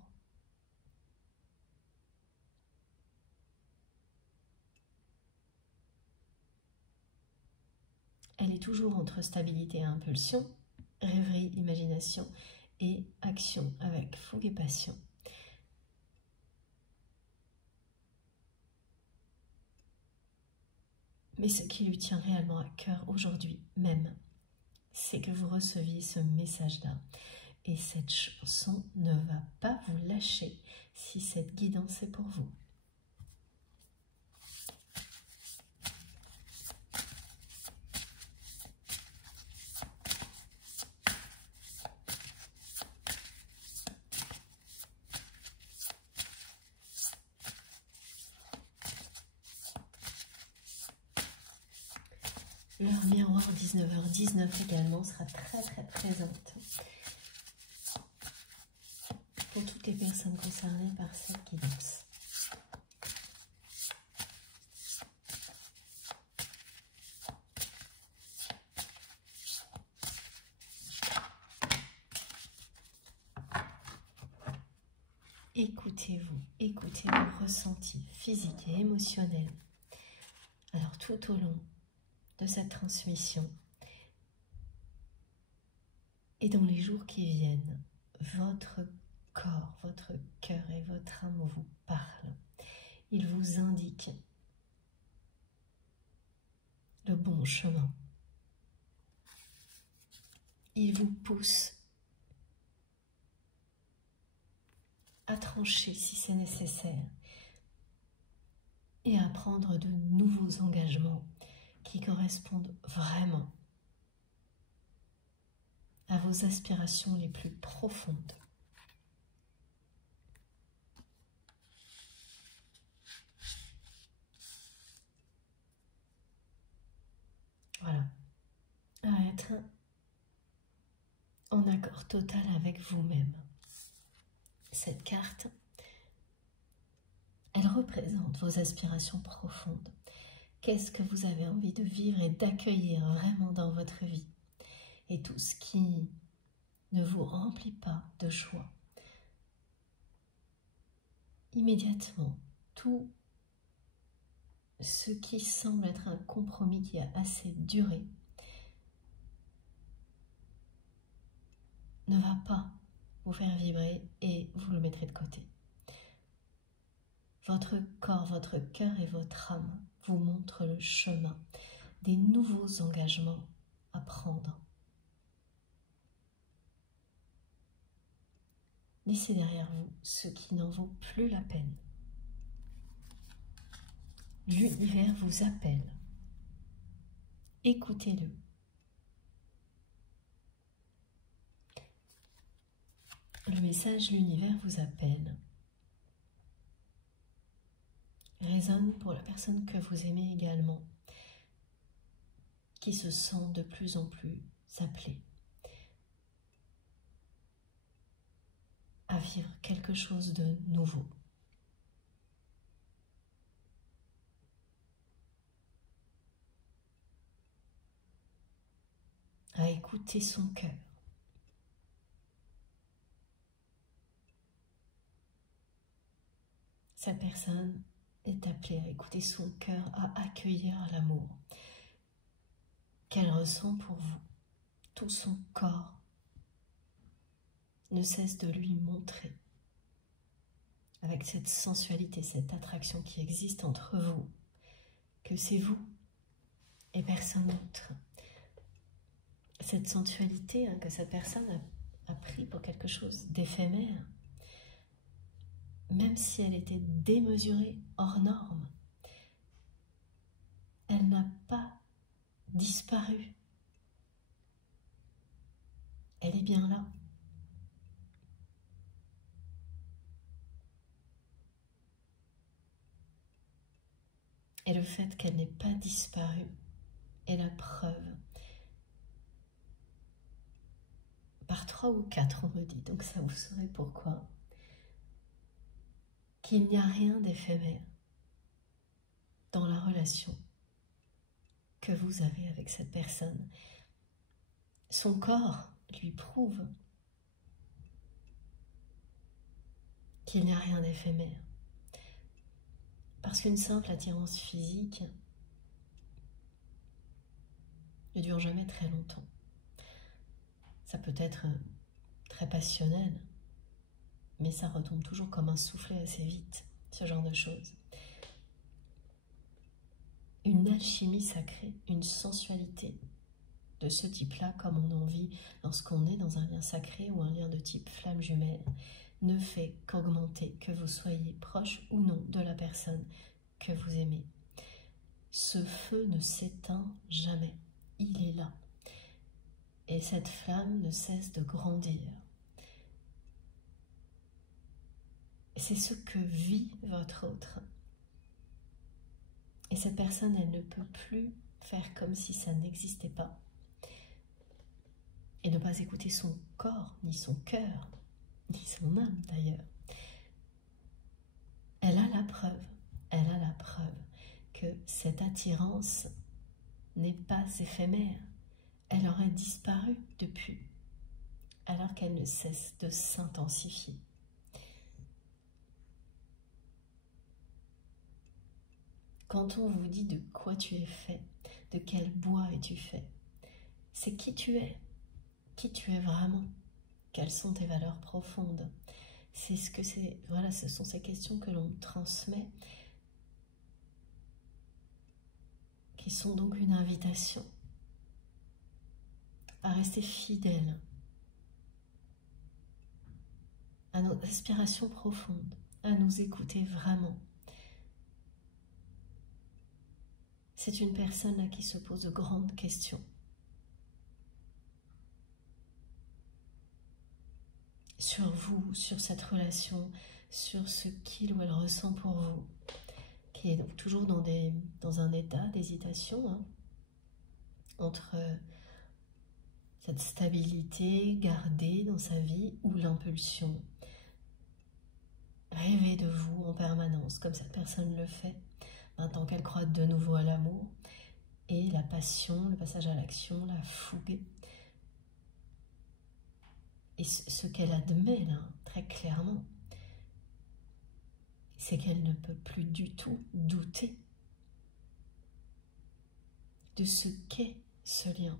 Elle est toujours entre stabilité et impulsion, rêverie, imagination et action avec fougue et passion. Mais ce qui lui tient réellement à cœur aujourd'hui même, c'est que vous receviez ce message-là. Et cette chanson ne va pas vous lâcher si cette guidance est pour vous. L'heure miroir 19h19 également sera très présente pour toutes les personnes concernées par cette guidance. Écoutez-vous, écoutez vos ressentis physiques et émotionnels. Alors tout au long de cette transmission et dans les jours qui viennent, votre corps, votre cœur et votre âme vous parlent. Il vous indique le bon chemin. Il vous pousse à trancher si c'est nécessaire et à prendre de nouveaux engagements qui correspondent vraiment à vos aspirations les plus profondes. Voilà, à être en accord total avec vous-même. Cette carte, elle représente vos aspirations profondes. Qu'est-ce que vous avez envie de vivre et d'accueillir vraiment dans votre vie? Et tout ce qui ne vous remplit pas de joie. Immédiatement, tout ce qui semble être un compromis qui a assez duré ne va pas vous faire vibrer et vous le mettrez de côté. Votre corps, votre cœur et votre âme vous montrent le chemin des nouveaux engagements à prendre. Laissez derrière vous ce qui n'en vaut plus la peine. L'univers vous appelle. Écoutez-le. Le message « L'univers vous appelle » résonne pour la personne que vous aimez également, qui se sent de plus en plus appelée à vivre quelque chose de nouveau. À écouter son cœur. Cette personne est appelée à écouter son cœur, à accueillir l'amour qu'elle ressent pour vous. Tout son corps ne cesse de lui montrer avec avec cette sensualité, cette attraction qui existe entre vous, que c'est vous et personne d'autre. Cette sensualité que cette personne a pris pour quelque chose d'éphémère, même si elle était démesurée, hors norme, elle n'a pas disparu. Elle est bien là. Et le fait qu'elle n'ait pas disparu est la preuve. Par 3 ou 4, on me dit, donc ça vous saurez pourquoi, qu'il n'y a rien d'éphémère dans la relation que vous avez avec cette personne. Son corps lui prouve qu'il n'y a rien d'éphémère. Parce qu'une simple attirance physique ne dure jamais très longtemps. Ça peut être très passionnel, mais ça retombe toujours comme un soufflet assez vite, ce genre de choses. Une alchimie sacrée, une sensualité de ce type-là, comme on en vit lorsqu'on est dans un lien sacré ou un lien de type flamme jumelle, ne fait qu'augmenter, que vous soyez proche ou non de la personne que vous aimez. Ce feu ne s'éteint jamais, il est là. Et cette flamme ne cesse de grandir. C'est ce que vit votre autre. Et cette personne, elle ne peut plus faire comme si ça n'existait pas. Et ne pas écouter son corps, ni son cœur, ni son âme d'ailleurs. Elle a la preuve que cette attirance n'est pas éphémère. Elle aurait disparu depuis, alors qu'elle ne cesse de s'intensifier. Quand on vous dit de quoi tu es fait, de quel bois es-tu fait, c'est qui tu es vraiment, quelles sont tes valeurs profondes. C'est ce que c'est, voilà, ce sont ces questions que l'on transmet, qui sont donc une invitation à rester fidèle à nos aspirations profondes, à nous écouter vraiment. C'est une personne là qui se pose de grandes questions. Sur vous, sur cette relation, sur ce qu'il ou elle ressent pour vous, qui est donc toujours dans un état d'hésitation entre cette stabilité gardée dans sa vie ou l'impulsion. Rêver de vous en permanence, comme cette personne le fait, maintenant qu'elle croit de nouveau à l'amour, et la passion, le passage à l'action, la fougue. Et ce qu'elle admet là, très clairement, c'est qu'elle ne peut plus du tout douter de ce qu'est ce lien.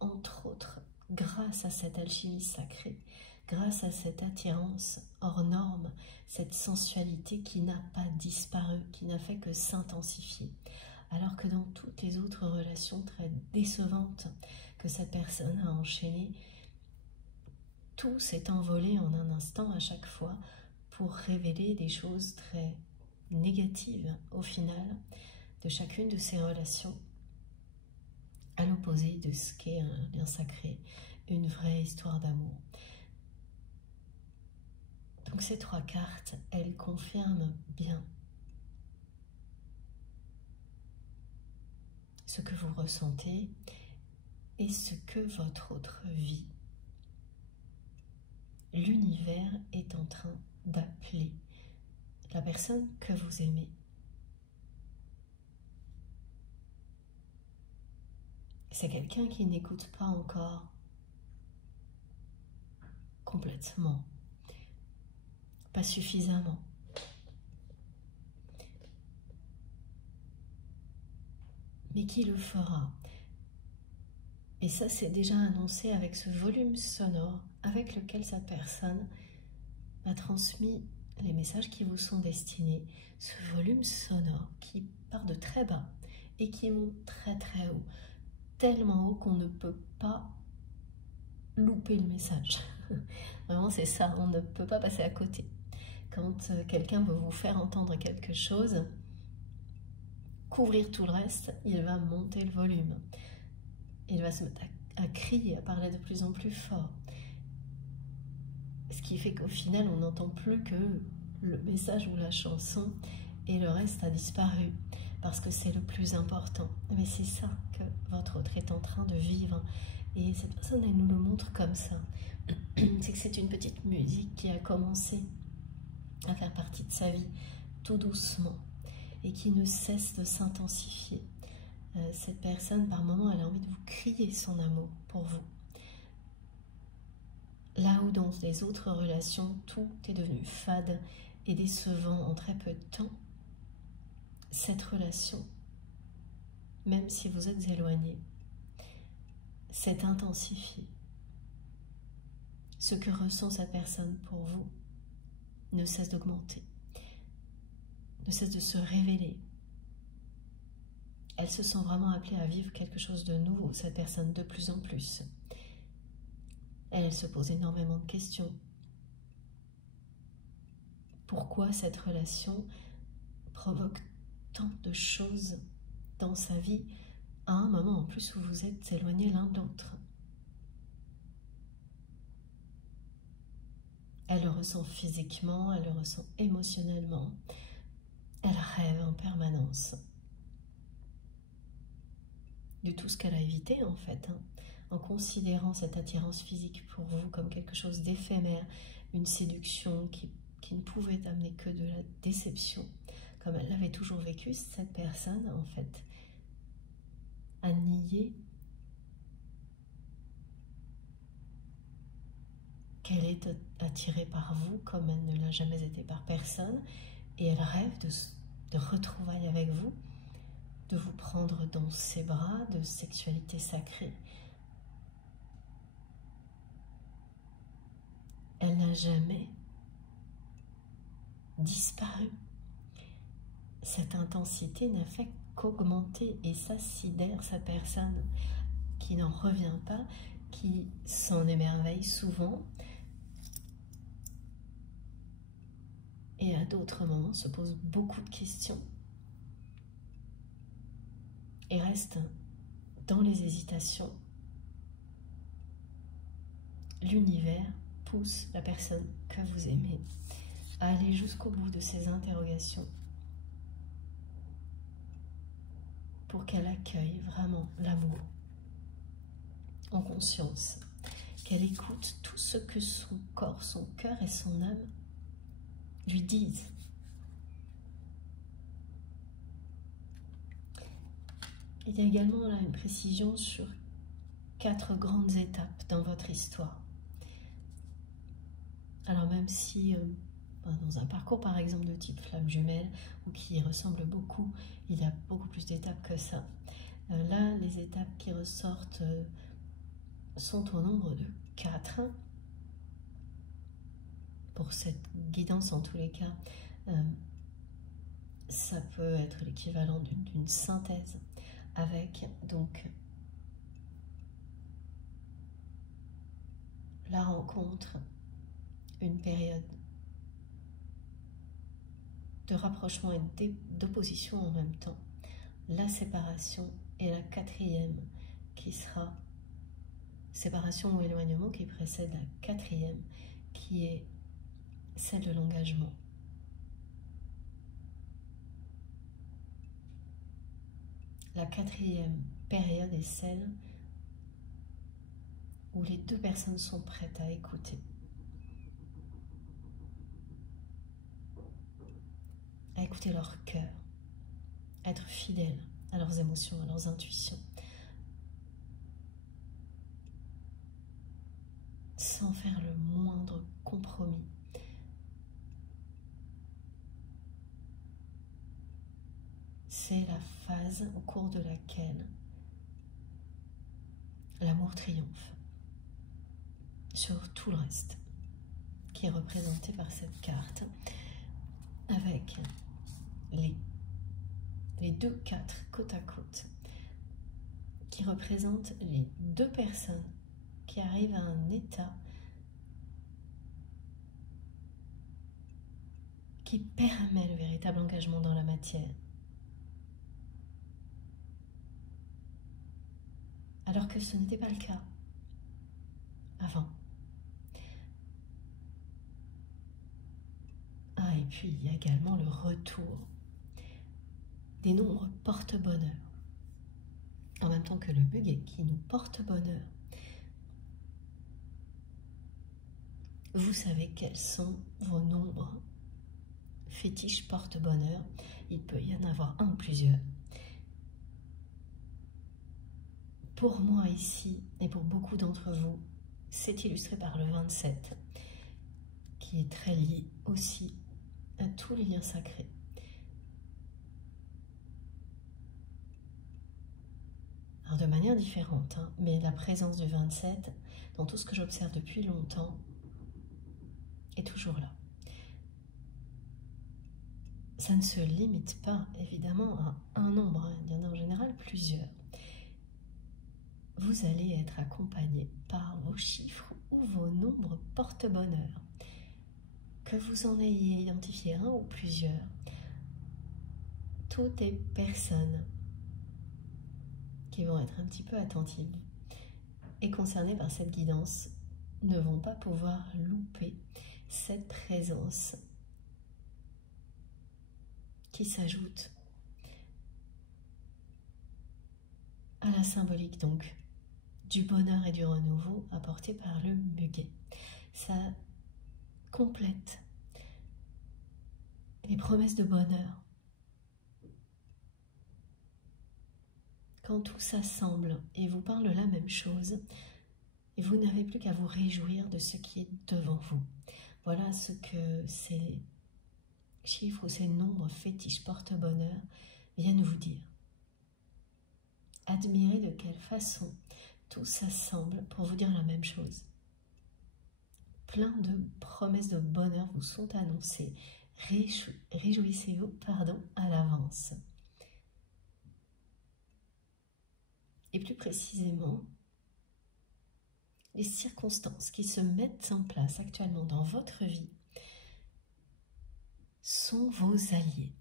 Entre autres, grâce à cette alchimie sacrée, grâce à cette attirance hors norme, cette sensualité qui n'a pas disparu, qui n'a fait que s'intensifier. Alors que dans toutes les autres relations très décevantes que cette personne a enchaînées, tout s'est envolé en un instant à chaque fois pour révéler des choses très négatives au final de chacune de ces relations, à l'opposé de ce qu'est un lien sacré, une vraie histoire d'amour. Donc ces 3 cartes, elles confirment bien ce que vous ressentez et ce que votre autre vit. L'univers est en train d'appeler la personne que vous aimez. C'est quelqu'un qui n'écoute pas encore complètement, pas suffisamment. Mais qui le fera. Et ça, c'est déjà annoncé avec ce volume sonore avec lequel cette personne m'a transmis les messages qui vous sont destinés, ce volume sonore qui part de très bas et qui monte très très haut, tellement haut qu'on ne peut pas louper le message. Vraiment, c'est ça, on ne peut pas passer à côté. Quand quelqu'un veut vous faire entendre quelque chose, couvrir tout le reste, il va monter le volume. Il va se mettre à crier, à parler de plus en plus fort. Ce qui fait qu'au final, on n'entend plus que le message ou la chanson et le reste a disparu. Parce que c'est le plus important. Mais c'est ça que votre autre est en train de vivre. Et cette personne, elle nous le montre comme ça. C'est que c'est une petite musique qui a commencé à faire partie de sa vie tout doucement et qui ne cesse de s'intensifier. Cette personne, par moments, elle a envie de vous crier son amour pour vous. Là où dans les autres relations, tout est devenu fade et décevant en très peu de temps, cette relation, même si vous êtes éloigné, s'est intensifiée. Ce que ressent cette personne pour vous ne cesse d'augmenter, ne cesse de se révéler. Elle se sent vraiment appelée à vivre quelque chose de nouveau, cette personne, de plus en plus. Elle se pose énormément de questions. Pourquoi cette relation provoque tant de choses dans sa vie à un moment en plus où vous êtes éloignés l'un de l'autre? Elle le ressent physiquement, elle le ressent émotionnellement. Elle rêve en permanence de tout ce qu'elle a évité en fait, en considérant cette attirance physique pour vous comme quelque chose d'éphémère, une séduction qui ne pouvait amener que de la déception, comme elle l'avait toujours vécu. Cette personne en fait a nié qu'elle est attirée par vous comme elle ne l'a jamais été par personne, et elle rêve de retrouvailles avec vous, de vous prendre dans ses bras, de sexualité sacrée. Elle n'a jamais disparu. Cette intensité n'a fait qu'augmenter, et ça sidère sa personne, qui n'en revient pas, qui s'en émerveille souvent, et à d'autres moments se pose beaucoup de questions et reste dans les hésitations. L'univers pousse la personne que vous aimez à aller jusqu'au bout de ces interrogations pour qu'elle accueille vraiment l'amour en conscience, qu'elle écoute tout ce que son corps, son cœur et son âme lui disent. Il y a également là une précision sur 4 grandes étapes dans votre histoire. Alors même si dans un parcours par exemple de type flamme jumelle, ou qui ressemble beaucoup, il y a beaucoup plus d'étapes que ça. Là, les étapes qui ressortent sont au nombre de 4. Pour cette guidance, en tous les cas, ça peut être l'équivalent d'une synthèse avec donc la rencontre, une période de rapprochement et d'opposition en même temps, la séparation, et la 4e qui sera séparation ou éloignement, qui précède la 4e, qui est celle de l'engagement. La 4e période est celle où les 2 personnes sont prêtes à écouter, leur cœur, être fidèles à leurs émotions, à leurs intuitions, sans faire le moindre compromis. C'est la phase au cours de laquelle l'amour triomphe sur tout le reste, qui est représenté par cette carte. avec les 2 4 côte à côte qui représentent les 2 personnes qui arrivent à un état qui permet le véritable engagement dans la matière. Alors que ce n'était pas le cas avant. Ah, et puis il y a également le retour des nombres porte-bonheur, en même temps que le muguet qui nous porte bonheur. Vous savez quels sont vos nombres fétiches porte-bonheur. Il peut y en avoir un ou plusieurs. Pour moi ici, et pour beaucoup d'entre vous, c'est illustré par le 27, qui est très lié aussi à tous les liens sacrés. Alors de manière différente, hein, mais la présence du 27, dans tout ce que j'observe depuis longtemps, est toujours là. Ça ne se limite pas évidemment à un nombre, hein, il y en a en général plusieurs. Vous allez être accompagné par vos chiffres ou vos nombres porte-bonheur. Que vous en ayez identifié un ou plusieurs, toutes les personnes qui vont être un petit peu attentives et concernées par cette guidance ne vont pas pouvoir louper cette présence qui s'ajoute à la symbolique donc du bonheur et du renouveau apporté par le muguet. Ça complète les promesses de bonheur. Quand tout s'assemble et vous parle la même chose, et vous n'avez plus qu'à vous réjouir de ce qui est devant vous. Voilà ce que ces chiffres ou ces nombres fétiches porte-bonheur viennent vous dire. Admirez de quelle façon tout s'assemble pour vous dire la même chose. Plein de promesses de bonheur vous sont annoncées. Réjouissez-vous, à l'avance. Et plus précisément, les circonstances qui se mettent en place actuellement dans votre vie sont vos alliés.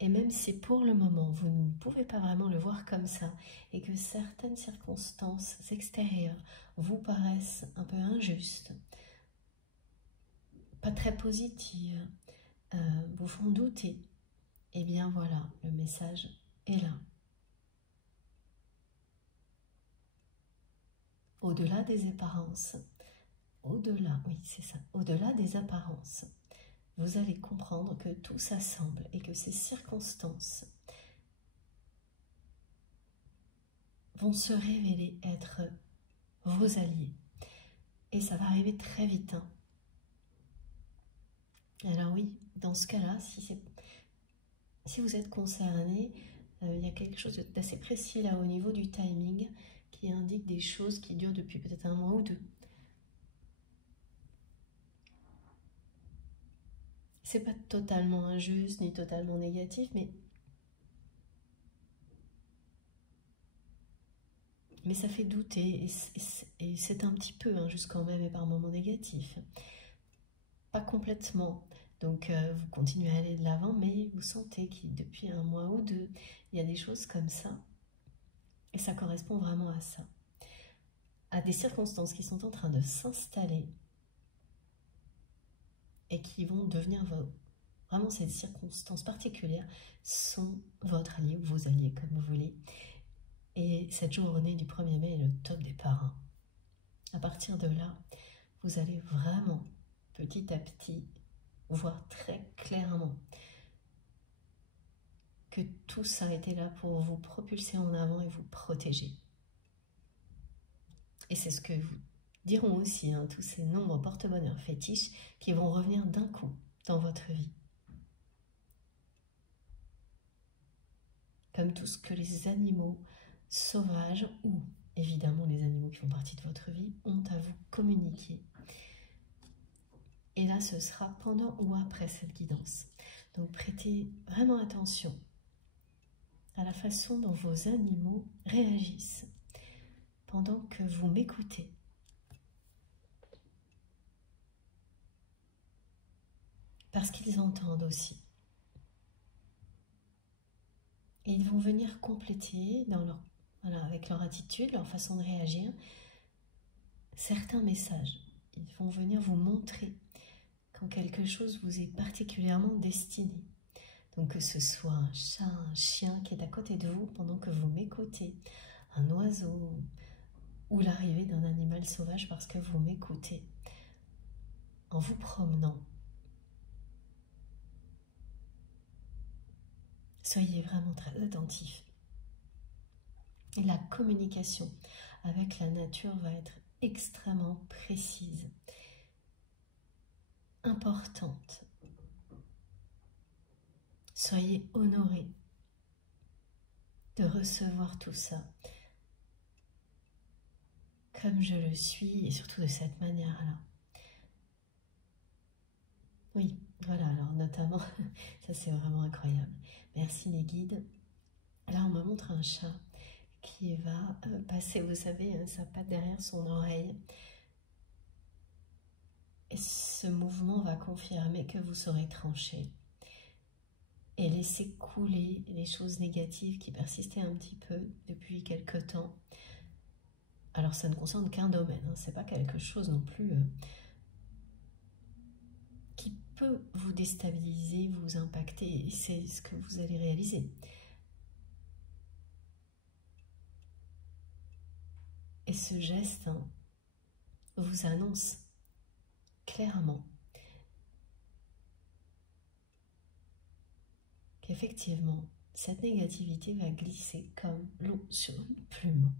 Et même si pour le moment, vous ne pouvez pas vraiment le voir comme ça, et que certaines circonstances extérieures vous paraissent un peu injustes, pas très positives, vous font douter, eh bien voilà, le message est là. Au-delà des apparences, au-delà des apparences, vous allez comprendre que tout s'assemble et que ces circonstances vont se révéler être vos alliés. Et ça va arriver très vite. Hein. Alors oui, dans ce cas-là, si vous êtes concerné, il y a quelque chose d'assez précis là au niveau du timing qui indique des choses qui durent depuis peut-être un mois ou deux. C'est pas totalement injuste ni totalement négatif, mais ça fait douter et c'est un petit peu injuste quand même et par moments négatif. Pas complètement, donc vous continuez à aller de l'avant, mais vous sentez que depuis un mois ou deux, il y a des choses comme ça et ça correspond vraiment à ça, à des circonstances qui sont en train de s'installer et qui vont devenir vraiment ces circonstances particulières sont votre allié ou vos alliés comme vous voulez. Et cette journée du 1er mai est le top des parrains. À partir de là, vous allez vraiment petit à petit voir très clairement que tout ça a été là pour vous propulser en avant et vous protéger. Et c'est ce que vous diront aussi, hein, tous ces nombres porte-bonheur fétiches qui vont revenir d'un coup dans votre vie. Comme tout ce que les animaux sauvages ou évidemment les animaux qui font partie de votre vie ont à vous communiquer. Et là, ce sera pendant ou après cette guidance. Donc, prêtez vraiment attention à la façon dont vos animaux réagissent pendant que vous m'écoutez. Parce qu'ils entendent aussi. Et ils vont venir compléter dans leur, voilà, avec leur attitude, leur façon de réagir, certains messages. Ils vont venir vous montrer quand quelque chose vous est particulièrement destiné. Donc que ce soit un chat, un chien qui est à côté de vous pendant que vous m'écoutez, un oiseau ou l'arrivée d'un animal sauvage parce que vous m'écoutez en vous promenant. Soyez vraiment très attentifs. Et la communication avec la nature va être extrêmement précise, importante. Soyez honorés de recevoir tout ça comme je le suis et surtout de cette manière-là. Oui, voilà, alors notamment, ça c'est vraiment incroyable. Merci les guides. Là, on me montre un chat qui va passer, vous savez, sa patte derrière son oreille. Et ce mouvement va confirmer que vous saurez trancher et laisser couler les choses négatives qui persistaient un petit peu depuis quelque temps. Alors, ça ne concerne qu'un domaine, hein, c'est pas quelque chose non plus qui peut vous déstabiliser, vous impacter, et c'est ce que vous allez réaliser. Et ce geste vous annonce clairement qu'effectivement, cette négativité va glisser comme l'eau sur une plume.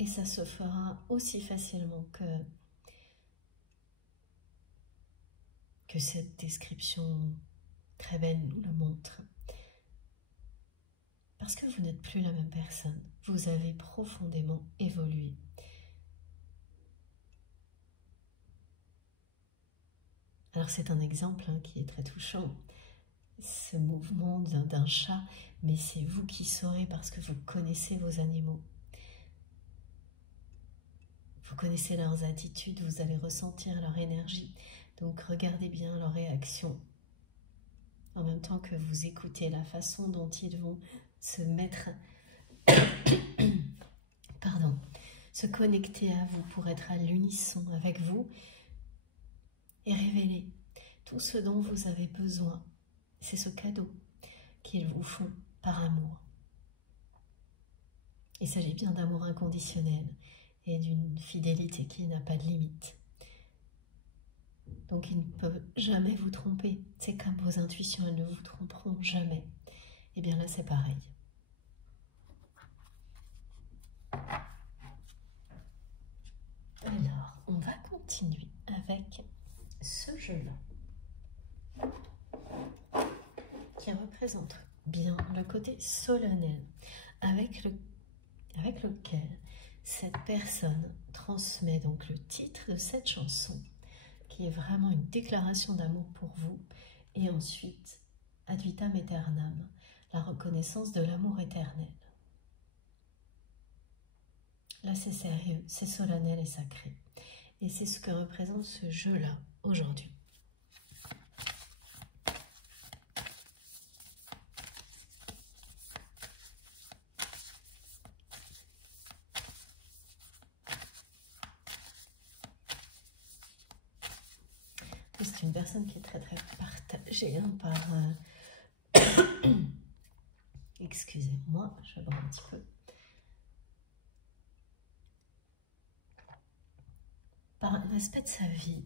Et ça se fera aussi facilement que cette description très belle nous le montre. Parce que vous n'êtes plus la même personne. Vous avez profondément évolué. Alors c'est un exemple qui est très touchant, ce mouvement d'un chat, mais c'est vous qui saurez parce que vous connaissez vos animaux. Vous connaissez leurs attitudes, vous allez ressentir leur énergie. Donc regardez bien leurs réactions. En même temps que vous écoutez la façon dont ils vont se mettre, pardon, se connecter à vous pour être à l'unisson avec vous et révéler tout ce dont vous avez besoin. C'est ce cadeau qu'ils vous font par amour. Il s'agit bien d'amour inconditionnel et d'une fidélité qui n'a pas de limite. Donc ils ne peuvent jamais vous tromper. C'est comme vos intuitions, elles ne vous tromperont jamais. Et bien là c'est pareil. Alors, on va continuer avec ce jeu-là, qui représente bien le côté solennel, avec lequel cette personne transmet donc le titre de cette chanson, qui est vraiment une déclaration d'amour pour vous, et ensuite, ad vitam aeternam, la reconnaissance de l'amour éternel. Là, c'est sérieux, c'est solennel et sacré. Et c'est ce que représente ce jeu-là aujourd'hui. C'est une personne qui est très très partagée par... Excusez-moi, je bois un petit peu. Par un aspect de sa vie,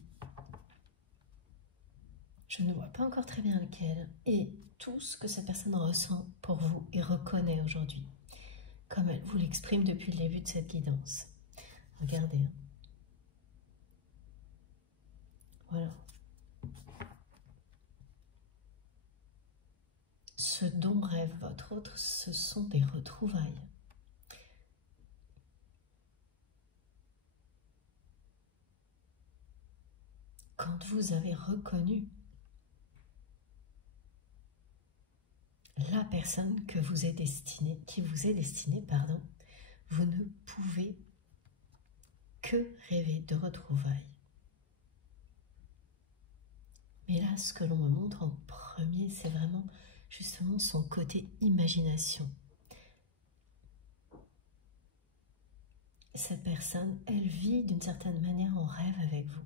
je ne vois pas encore très bien lequel, et tout ce que cette personne ressent pour vous et reconnaît aujourd'hui, comme elle vous l'exprime depuis le début de cette guidance. Regardez. Voilà. Ce dont rêve votre autre, ce sont des retrouvailles. quand vous avez reconnu la personne que vous est destinée, qui vous est destinée, pardon, vous ne pouvez que rêver de retrouvailles. Mais là, ce que l'on me montre en premier, c'est vraiment justement son côté imagination. Cette personne, elle vit d'une certaine manière en rêve avec vous.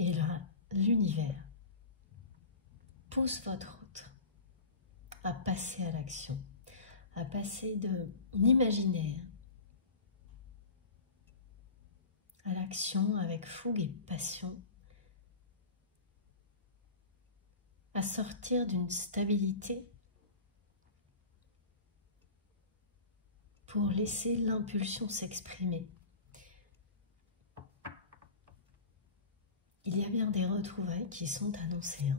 Et là, l'univers pousse votre hôte à passer à l'action, à passer de l'imaginaire à l'action avec fougue et passion, à sortir d'une stabilité pour laisser l'impulsion s'exprimer. Il y a bien des retrouvailles qui sont annoncées.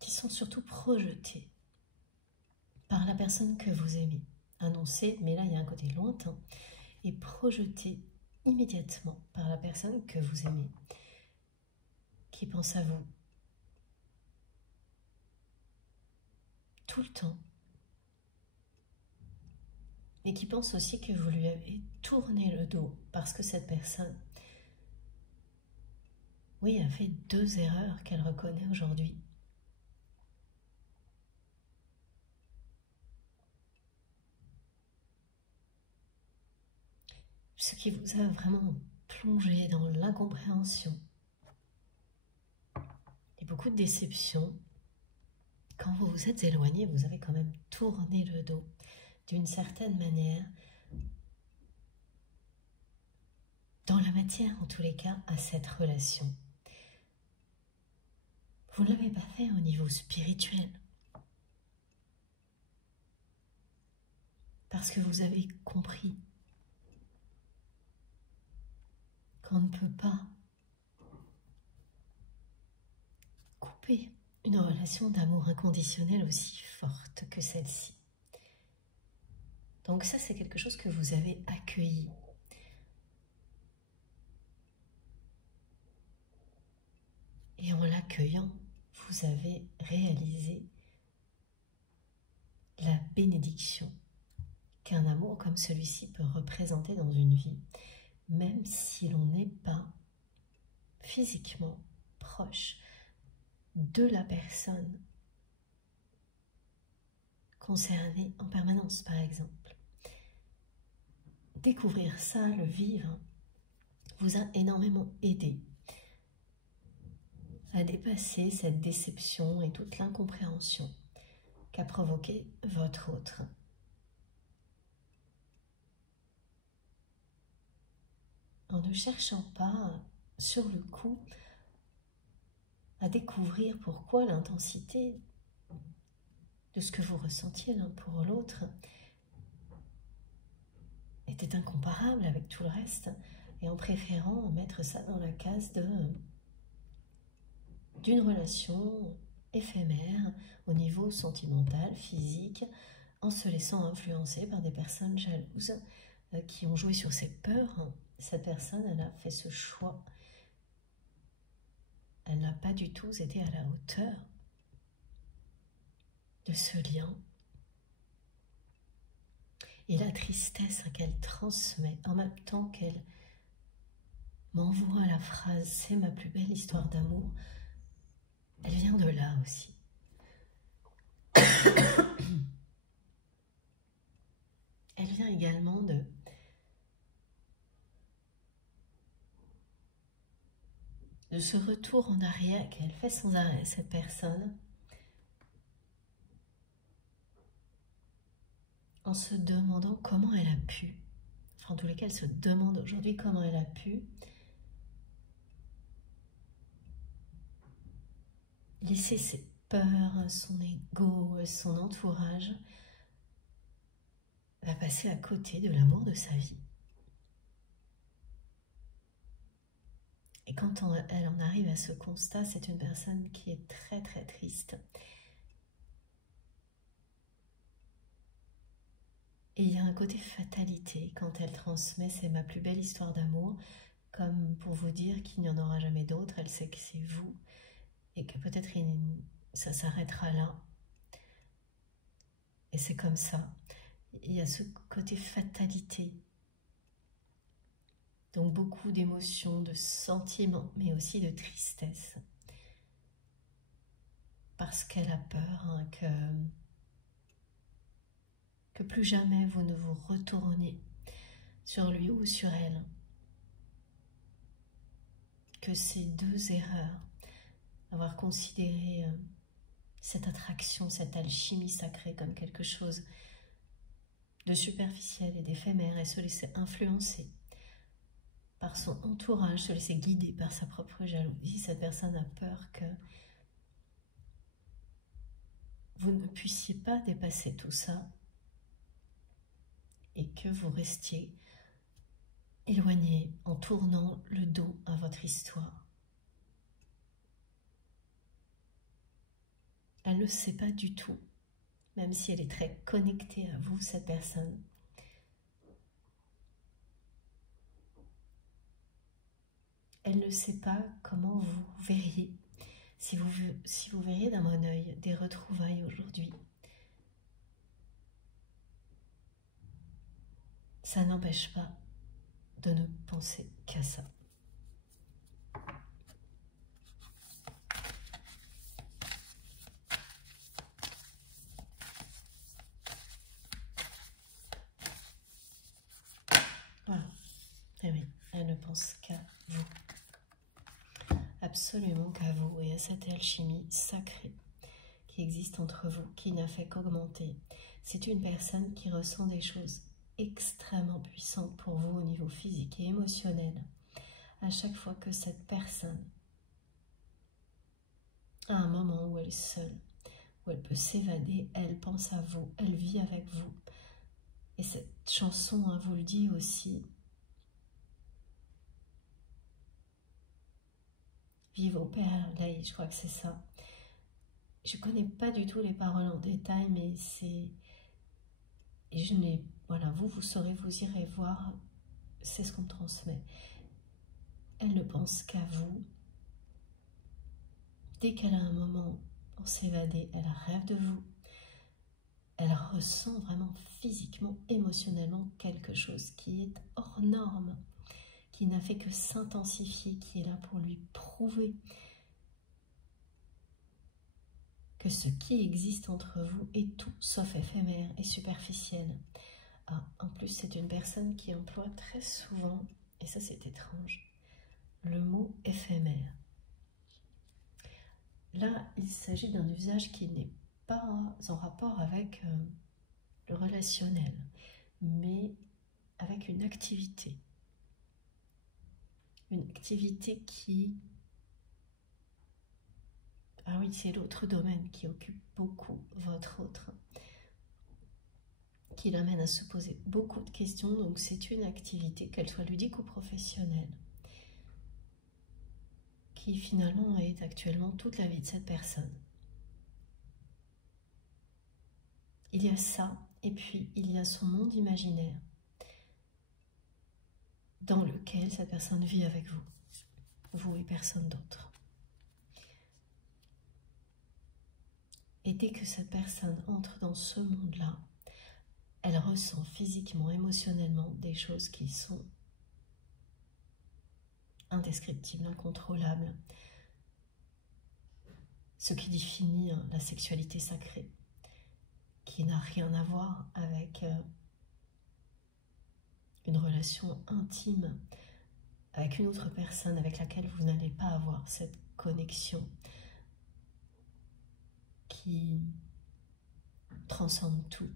Qui sont surtout projetées par la personne que vous aimez. Annoncées, mais là il y a un côté lointain, et projetées immédiatement par la personne que vous aimez, qui pense à vous tout le temps, et qui pense aussi que vous lui avez tourné le dos, parce que cette personne, oui, a fait 2 erreurs qu'elle reconnaît aujourd'hui. Ce qui vous a vraiment plongé dans l'incompréhension et beaucoup de déception. Quand vous vous êtes éloigné, vous avez quand même tourné le dos d'une certaine manière, dans la matière en tous les cas, à cette relation. Vous ne l'avez pas fait au niveau spirituel, parce que vous avez compris qu'on ne peut pas couper une relation d'amour inconditionnel aussi forte que celle-ci. Donc ça, c'est quelque chose que vous avez accueilli. Et en l'accueillant, vous avez réalisé la bénédiction qu'un amour comme celui-ci peut représenter dans une vie, même si l'on n'est pas physiquement proche de la personne concernée en permanence, par exemple. Découvrir ça, le vivre, vous a énormément aidé à dépasser cette déception et toute l'incompréhension qu'a provoqué votre autre. En ne cherchant pas, sur le coup, à découvrir pourquoi l'intensité de ce que vous ressentiez l'un pour l'autre était incomparable avec tout le reste, et en préférant mettre ça dans la case d'une relation éphémère au niveau sentimental, physique, en se laissant influencer par des personnes jalouses qui ont joué sur ses peurs. Cette personne, elle a fait ce choix. Elle n'a pas du tout été à la hauteur de ce lien. Et la tristesse qu'elle transmet, en même temps qu'elle m'envoie la phrase « c'est ma plus belle histoire d'amour », elle vient de là aussi. Elle vient également de ce retour en arrière qu'elle fait sans arrêt, cette personne, en se demandant comment elle a pu, enfin en tous les cas elle se demande aujourd'hui comment elle a pu laisser ses peurs, son ego, son entourage va passer à côté de l'amour de sa vie. Et quand elle en arrive à ce constat, c'est une personne qui est très très triste. Et il y a un côté fatalité quand elle transmet, c'est ma plus belle histoire d'amour, comme pour vous dire qu'il n'y en aura jamais d'autre, elle sait que c'est vous, et que peut-être ça s'arrêtera là. Et c'est comme ça. Il y a ce côté fatalité. Donc beaucoup d'émotions, de sentiments, mais aussi de tristesse. Parce qu'elle a peur hein, que plus jamais vous ne vous retournez sur lui ou sur elle. Que ces deux erreurs, avoir considéré cette attraction, cette alchimie sacrée comme quelque chose de superficiel et d'éphémère et se laisser influencer par son entourage, se laisser guider par sa propre jalousie, cette personne a peur que vous ne puissiez pas dépasser tout ça et que vous restiez éloigné en tournant le dos à votre histoire. Elle ne sait pas du tout, même si elle est très connectée à vous, cette personne. Elle ne sait pas comment vous verriez, si vous verriez d'un bon œil des retrouvailles aujourd'hui. Ça n'empêche pas de ne penser qu'à ça. Voilà. Eh oui, elle ne pense qu'à vous. Absolument qu'à vous et à cette alchimie sacrée qui existe entre vous, qui n'a fait qu'augmenter. C'est une personne qui ressent des choses extrêmement puissantes pour vous au niveau physique et émotionnel. À chaque fois que cette personne a un moment où elle est seule, où elle peut s'évader, elle pense à vous, elle vit avec vous. Et cette chanson hein, vous le dit aussi. Vive au Père Laï, je crois que c'est ça. Je ne connais pas du tout les paroles en détail, mais c'est... Et je n'ai... Voilà, vous saurez, vous irez voir, c'est ce qu'on me transmet. Elle ne pense qu'à vous. Dès qu'elle a un moment pour s'évader, elle rêve de vous. Elle ressent vraiment physiquement, émotionnellement quelque chose qui est hors norme, qui n'a fait que s'intensifier, qui est là pour lui prouver que ce qui existe entre vous est tout sauf éphémère et superficiel. Ah, en plus, c'est une personne qui emploie très souvent, et ça c'est étrange, le mot éphémère. Là, il s'agit d'un usage qui n'est pas en rapport avec le relationnel, mais avec une activité. Une activité qui... Ah oui, c'est l'autre domaine qui occupe beaucoup votre autre, qui l'amène à se poser beaucoup de questions. Donc c'est une activité, qu'elle soit ludique ou professionnelle, qui finalement est actuellement toute la vie de cette personne. Il y a ça, et puis il y a son monde imaginaire, dans lequel cette personne vit avec vous, vous et personne d'autre. Et dès que cette personne entre dans ce monde-là, elle ressent physiquement, émotionnellement des choses qui sont indescriptibles, incontrôlables. Ce qui définit la sexualité sacrée, qui n'a rien à voir avec une relation intime avec une autre personne avec laquelle vous n'allez pas avoir cette connexion qui transcende tout.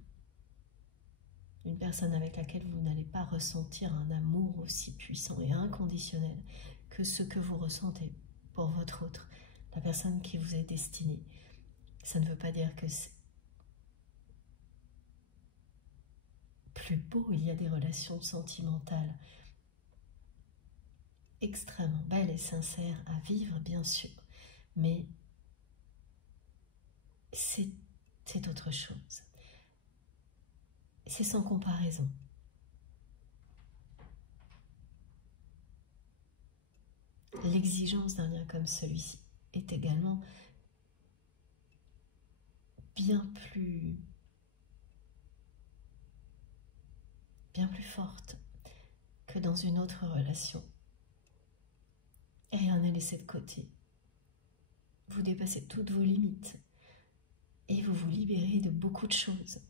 Une personne avec laquelle vous n'allez pas ressentir un amour aussi puissant et inconditionnel que ce que vous ressentez pour votre autre, la personne qui vous est destinée. Ça ne veut pas dire que c'est plus beau, il y a des relations sentimentales extrêmement belle et sincère à vivre, bien sûr, mais c'est autre chose. C'est sans comparaison. L'exigence d'un lien comme celui-ci est également bien plus forte que dans une autre relation. Et rien n'est laissé de côté. Vous dépassez toutes vos limites et vous vous libérez de beaucoup de choses.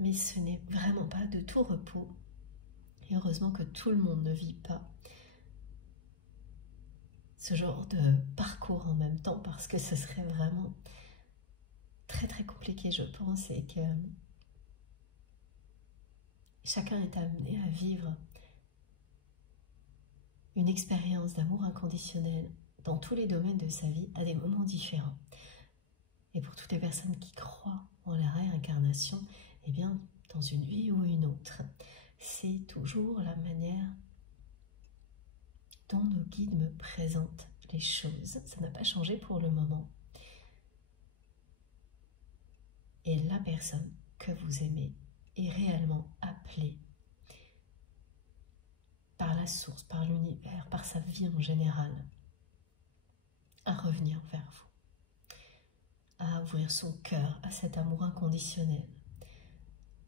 Mais ce n'est vraiment pas de tout repos. Et heureusement que tout le monde ne vit pas ce genre de parcours en même temps, parce que ce serait vraiment très très compliqué, je pense, et que chacun est amené à vivre une expérience d'amour inconditionnel dans tous les domaines de sa vie à des moments différents. Et pour toutes les personnes qui croient en la réincarnation, eh bien, dans une vie ou une autre, c'est toujours la manière dont nos guides me présentent les choses. Ça n'a pas changé pour le moment. Et la personne que vous aimez est réellement appelée par la source, par l'univers, par sa vie en général, à revenir vers vous, à ouvrir son cœur à cet amour inconditionnel,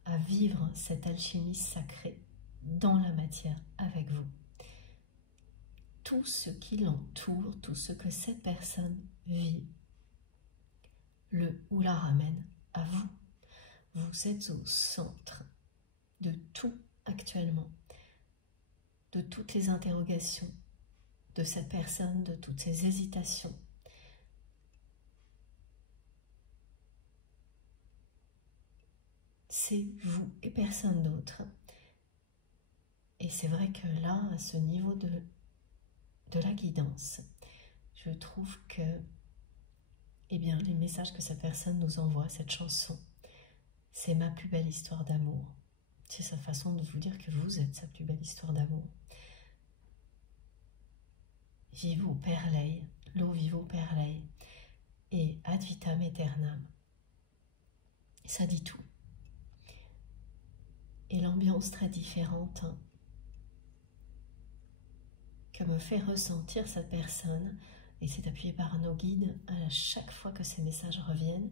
à vivre cette alchimie sacrée dans la matière avec vous. Tout ce qui l'entoure, tout ce que cette personne vit, le ou la ramène à vous. Vous êtes au centre de tout actuellement, de toutes les interrogations de cette personne, de toutes ses hésitations. C'est vous et personne d'autre. Et c'est vrai que là, à ce niveau de la guidance, je trouve que eh bien, les messages que cette personne nous envoie, cette chanson, c'est ma plus belle histoire d'amour. C'est sa façon de vous dire que vous êtes sa plus belle histoire d'amour. Vivo per lei, lo vivo per lei, et ad vitam aeternam. Ça dit tout. Et l'ambiance très différente que me fait ressentir cette personne, et c'est appuyé par nos guides à chaque fois que ces messages reviennent,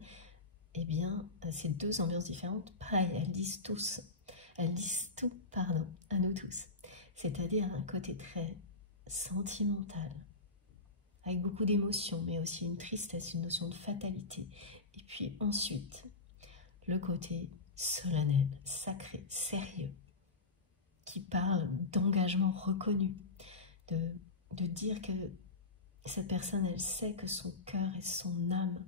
eh bien, ces deux ambiances différentes, pareil, elles disent tout, à nous tous. C'est-à-dire un côté très sentimental, avec beaucoup d'émotions, mais aussi une tristesse, une notion de fatalité. Et puis ensuite, le côté solennel, sacré, sérieux, qui parle d'engagement reconnu, de dire que cette personne, elle sait que son cœur et son âme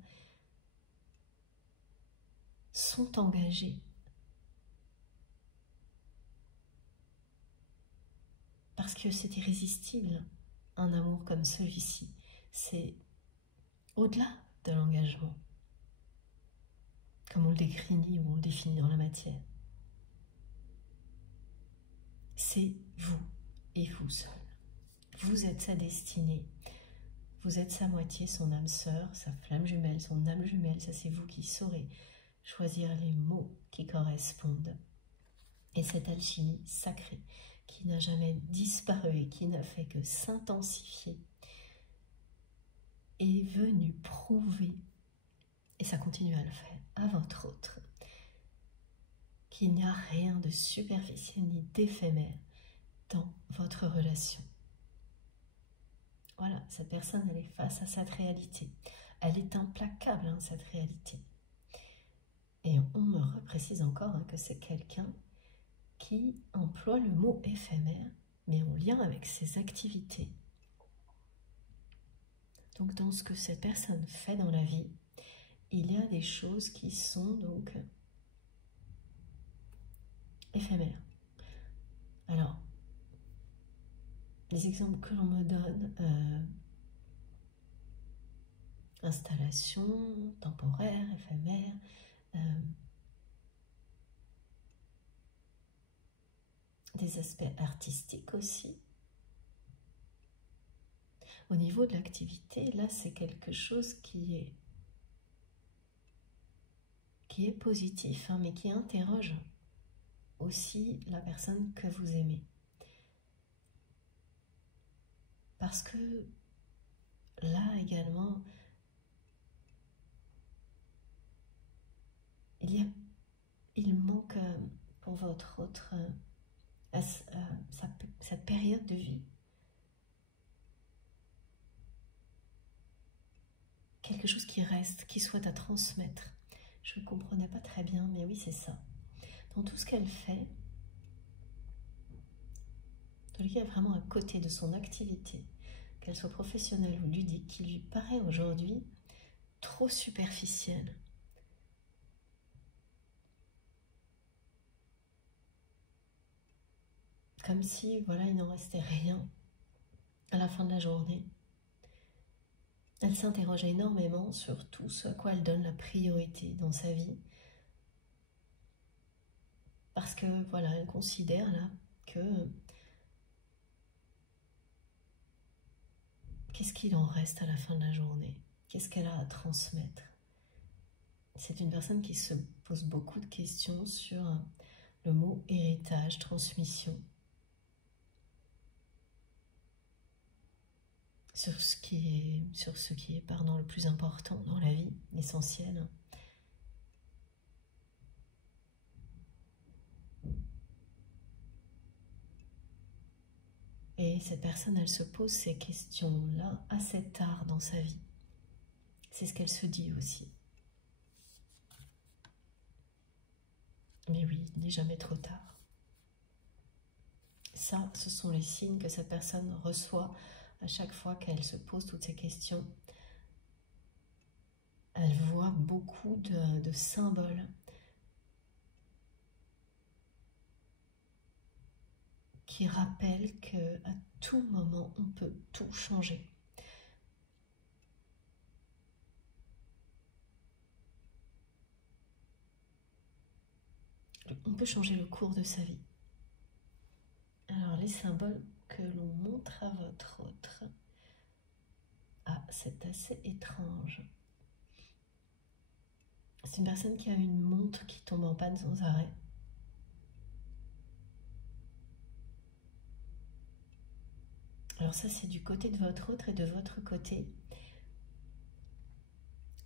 sont engagés parce que c'est irrésistible, un amour comme celui-ci. C'est au-delà de l'engagement, comme on le décrit ou on le définit dans la matière. C'est vous et vous seul. Vous êtes sa destinée. Vous êtes sa moitié, son âme sœur, sa flamme jumelle, son âme jumelle. Ça, c'est vous qui saurez choisir les mots qui correspondent. Et cette alchimie sacrée qui n'a jamais disparu et qui n'a fait que s'intensifier est venue prouver, et ça continue à le faire, à votre autre, qu'il n'y a rien de superficiel ni d'éphémère dans votre relation. Voilà, cette personne, elle est face à cette réalité. Elle est implacable, cette réalité. Et on me reprécise encore que c'est quelqu'un qui emploie le mot éphémère, mais en lien avec ses activités. Donc dans ce que cette personne fait dans la vie, il y a des choses qui sont donc éphémères. Alors, les exemples que l'on me donne, installation, temporaire, éphémère, des aspects artistiques aussi. Au niveau de l'activité, là, c'est quelque chose qui est positif, hein, mais qui interroge aussi la personne que vous aimez. Parce que là également, il manque pour votre autre sa période de vie quelque chose qui reste, qui soit à transmettre. Je ne comprenais pas très bien, mais oui, c'est ça. Dans tout ce qu'elle fait, dans lequel il y a vraiment un côté de son activité, qu'elle soit professionnelle ou ludique, qui lui paraît aujourd'hui trop superficielle. Comme si, voilà, il n'en restait rien à la fin de la journée. Elle s'interroge énormément sur tout ce à quoi elle donne la priorité dans sa vie. Parce que, voilà, elle considère là que qu'est-ce qu'il en reste à la fin de la journée? Qu'est-ce qu'elle a à transmettre? C'est une personne qui se pose beaucoup de questions sur le mot héritage, transmission. Sur ce qui est pardon, le plus important dans la vie, l'essentiel. Et cette personne, elle se pose ces questions-là assez tard dans sa vie. C'est ce qu'elle se dit aussi. Mais oui, il n'est jamais trop tard. Ça, ce sont les signes que cette personne reçoit à chaque fois qu'elle se pose toutes ces questions. Elle voit beaucoup de symboles qui rappellent qu'à tout moment, on peut tout changer. On peut changer le cours de sa vie. Alors, les symboles que l'on montre à votre autre, c'est assez étrange. C'est une personne qui a une montre qui tombe en panne sans arrêt. Alors ça, c'est du côté de votre autre et de votre côté.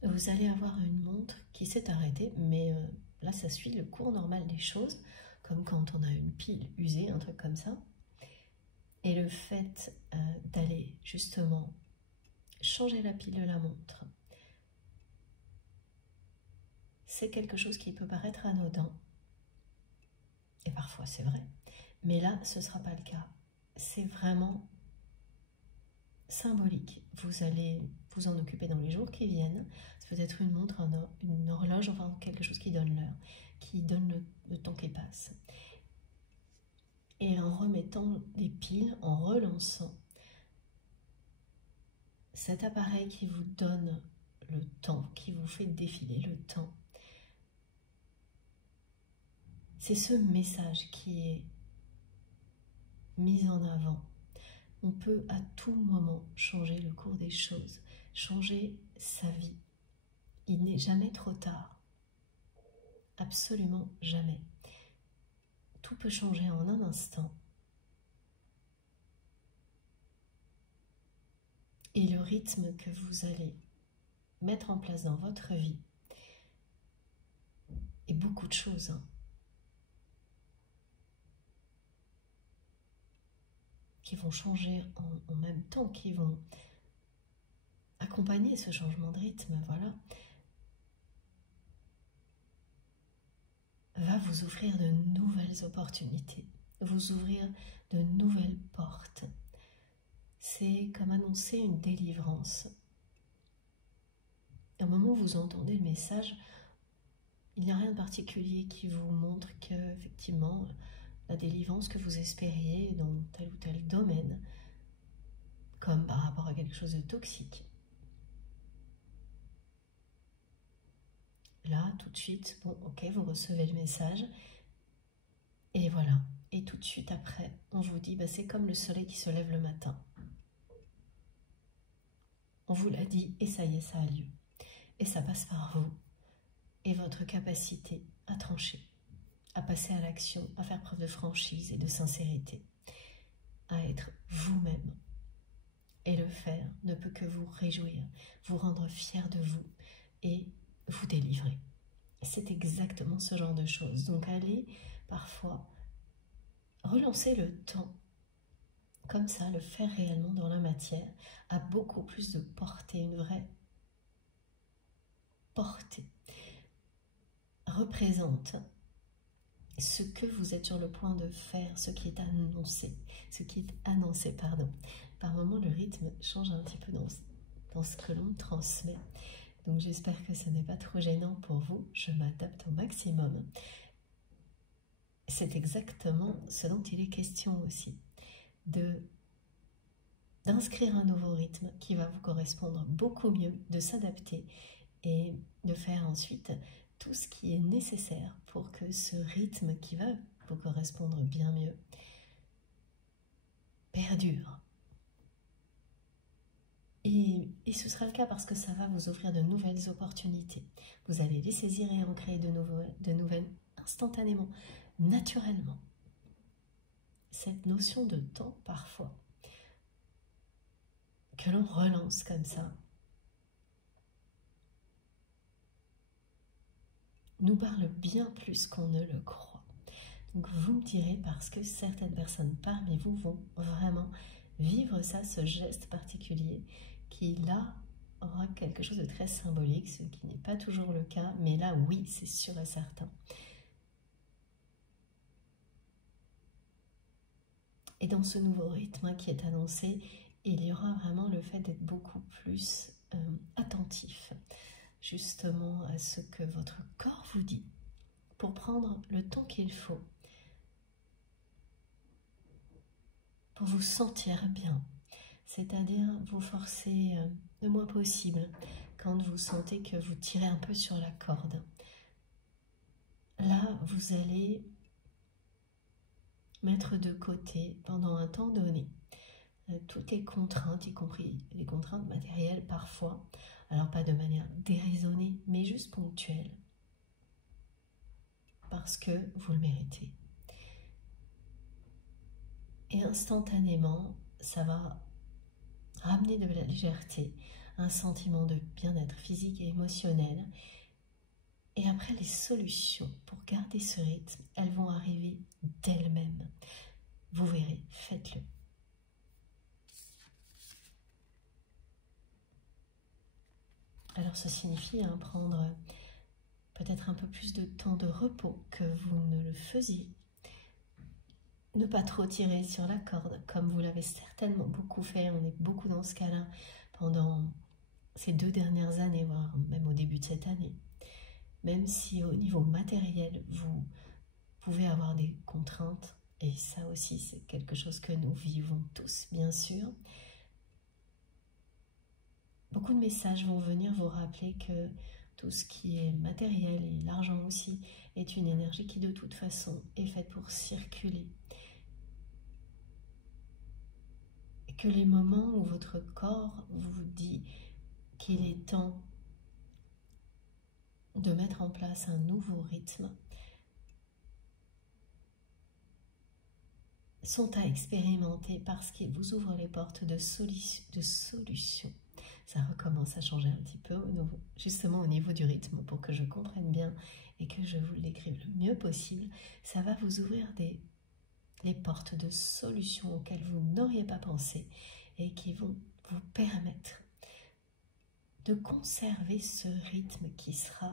Vous allez avoir une montre qui s'est arrêtée, mais là, ça suit le cours normal des choses, comme quand on a une pile usée, un truc comme ça. Et le fait d'aller justement changer la pile de la montre, c'est quelque chose qui peut paraître anodin. Et parfois, c'est vrai. Mais là, ce ne sera pas le cas. C'est vraiment symbolique. Vous allez vous en occuper dans les jours qui viennent. Ça peut être une montre, une horloge, enfin quelque chose qui donne l'heure, qui donne le temps qui passe. Et en remettant les piles, en relançant cet appareil qui vous donne le temps, qui vous fait défiler le temps, c'est ce message qui est mis en avant. On peut à tout moment changer le cours des choses, changer sa vie. Il n'est jamais trop tard. Absolument jamais. Tout peut changer en un instant. Et le rythme que vous allez mettre en place dans votre vie, et beaucoup de choses, qui vont changer en même temps, qui vont accompagner ce changement de rythme, voilà, va vous offrir de nouvelles opportunités, vous ouvrir de nouvelles portes. C'est comme annoncer une délivrance. Au moment où vous entendez le message, il n'y a rien de particulier qui vous montre que, effectivement, la délivrance que vous espériez dans tel ou tel domaine, comme par rapport à quelque chose de toxique. Là, tout de suite, bon, ok, vous recevez le message, et voilà, et tout de suite après, on vous dit, c'est comme le soleil qui se lève le matin. On vous l'a dit et ça y est, ça a lieu. Et ça passe par vous et votre capacité à trancher, à passer à l'action, à faire preuve de franchise et de sincérité, à être vous-même. Et le faire ne peut que vous réjouir, vous rendre fier de vous et vous délivrer. C'est exactement ce genre de choses. Donc allez parfois relancer le temps, comme ça, le faire réellement dans la matière a beaucoup plus de portée, une vraie portée. Représente ce que vous êtes sur le point de faire, ce qui est annoncé, pardon. Par moments, le rythme change un petit peu dans ce que l'on transmet. Donc j'espère que ce n'est pas trop gênant pour vous, je m'adapte au maximum. C'est exactement ce dont il est question aussi, d'inscrire un nouveau rythme qui va vous correspondre beaucoup mieux, de s'adapter et de faire ensuite tout ce qui est nécessaire pour que ce rythme qui va vous correspondre bien mieux perdure. Et ce sera le cas parce que ça va vous offrir de nouvelles opportunités. Vous allez les saisir et en créer de nouvelles instantanément, naturellement. Cette notion de temps, parfois, que l'on relance comme ça, nous parle bien plus qu'on ne le croit. Donc vous me direz, parce que certaines personnes parmi vous vont vraiment vivre ça, ce geste particulier, qui là aura quelque chose de très symbolique, ce qui n'est pas toujours le cas, mais là oui, c'est sûr et certain. Et dans ce nouveau rythme qui est annoncé, il y aura vraiment le fait d'être beaucoup plus attentif, justement à ce que votre corps vous dit, pour prendre le temps qu'il faut, pour vous sentir bien, c'est-à-dire vous forcer le moins possible quand vous sentez que vous tirez un peu sur la corde. Là, vous allez mettre de côté pendant un temps donné toutes les contraintes, y compris les contraintes matérielles parfois, alors pas de manière déraisonnée, mais juste ponctuelle, parce que vous le méritez. Et instantanément, ça va ramener de la légèreté, un sentiment de bien-être physique et émotionnel. Et après, les solutions pour garder ce rythme, elles vont arriver d'elles-mêmes. Vous verrez, faites-le. Alors ça signifie prendre peut-être un peu plus de temps de repos que vous ne le faisiez. Ne pas trop tirer sur la corde, comme vous l'avez certainement beaucoup fait. On est beaucoup dans ce cas-là pendant ces 2 dernières années, voire même au début de cette année. Même si au niveau matériel, vous pouvez avoir des contraintes, et ça aussi c'est quelque chose que nous vivons tous, bien sûr. Beaucoup de messages vont venir vous rappeler que tout ce qui est matériel et l'argent aussi est une énergie qui de toute façon est faite pour circuler. Et que les moments où votre corps vous dit qu'il est temps de mettre en place un nouveau rythme sont à expérimenter parce qu'ils vous ouvrent les portes de solutions. Ça recommence à changer un petit peu, justement au niveau du rythme, pour que je comprenne bien et que je vous le décrive le mieux possible. Ça va vous ouvrir les portes de solutions auxquelles vous n'auriez pas pensé et qui vont vous permettre de conserver ce rythme qui sera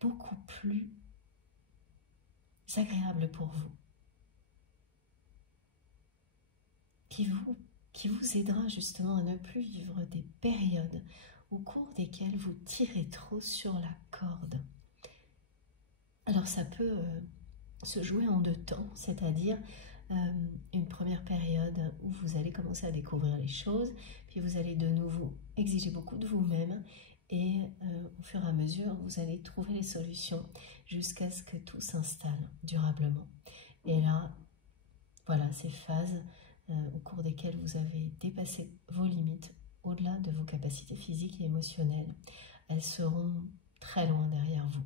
beaucoup plus agréable pour vous, qui vous aidera justement à ne plus vivre des périodes au cours desquelles vous tirez trop sur la corde. Alors ça peut se jouer en 2 temps, c'est-à-dire une première période où vous allez commencer à découvrir les choses, puis vous allez de nouveau exiger beaucoup de vous-même, et au fur et à mesure, vous allez trouver les solutions jusqu'à ce que tout s'installe durablement. Et là, voilà, ces phases au cours desquelles vous avez dépassé vos limites, au-delà de vos capacités physiques et émotionnelles, elles seront très loin derrière vous.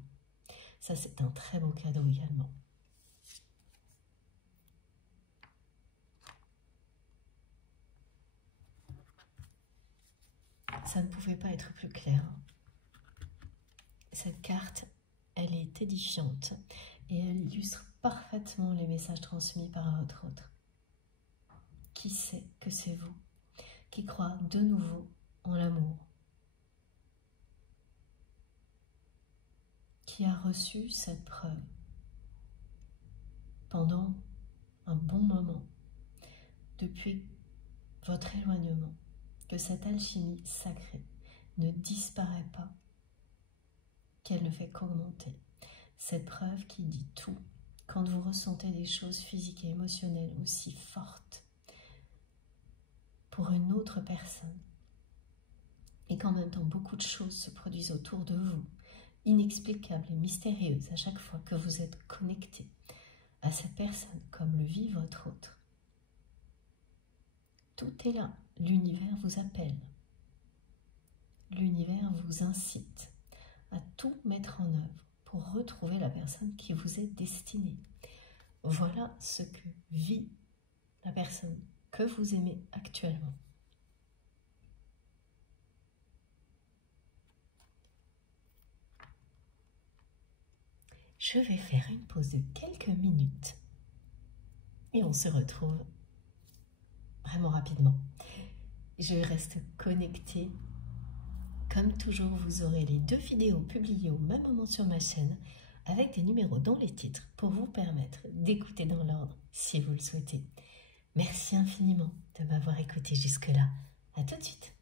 Ça, c'est un très beau cadeau également. Ça ne pouvait pas être plus clair. Cette carte, elle est édifiante et elle illustre parfaitement les messages transmis par votre autre. Qui sait que c'est vous qui croit de nouveau en l'amour, qui a reçu cette preuve pendant un bon moment depuis votre éloignement, que cette alchimie sacrée ne disparaît pas, qu'elle ne fait qu'augmenter. Cette preuve qui dit tout, quand vous ressentez des choses physiques et émotionnelles aussi fortes pour une autre personne, et qu'en même temps beaucoup de choses se produisent autour de vous, inexplicables et mystérieuses à chaque fois que vous êtes connecté à cette personne comme le vit votre autre. Tout est là, l'univers vous appelle, l'univers vous incite à tout mettre en œuvre pour retrouver la personne qui vous est destinée. Voilà ce que vit la personne que vous aimez actuellement. Je vais faire une pause de quelques minutes et on se retrouve vraiment rapidement. Je reste connectée. Comme toujours, vous aurez les 2 vidéos publiées au même moment sur ma chaîne avec des numéros dans les titres pour vous permettre d'écouter dans l'ordre si vous le souhaitez. Merci infiniment de m'avoir écouté jusque-là. À tout de suite.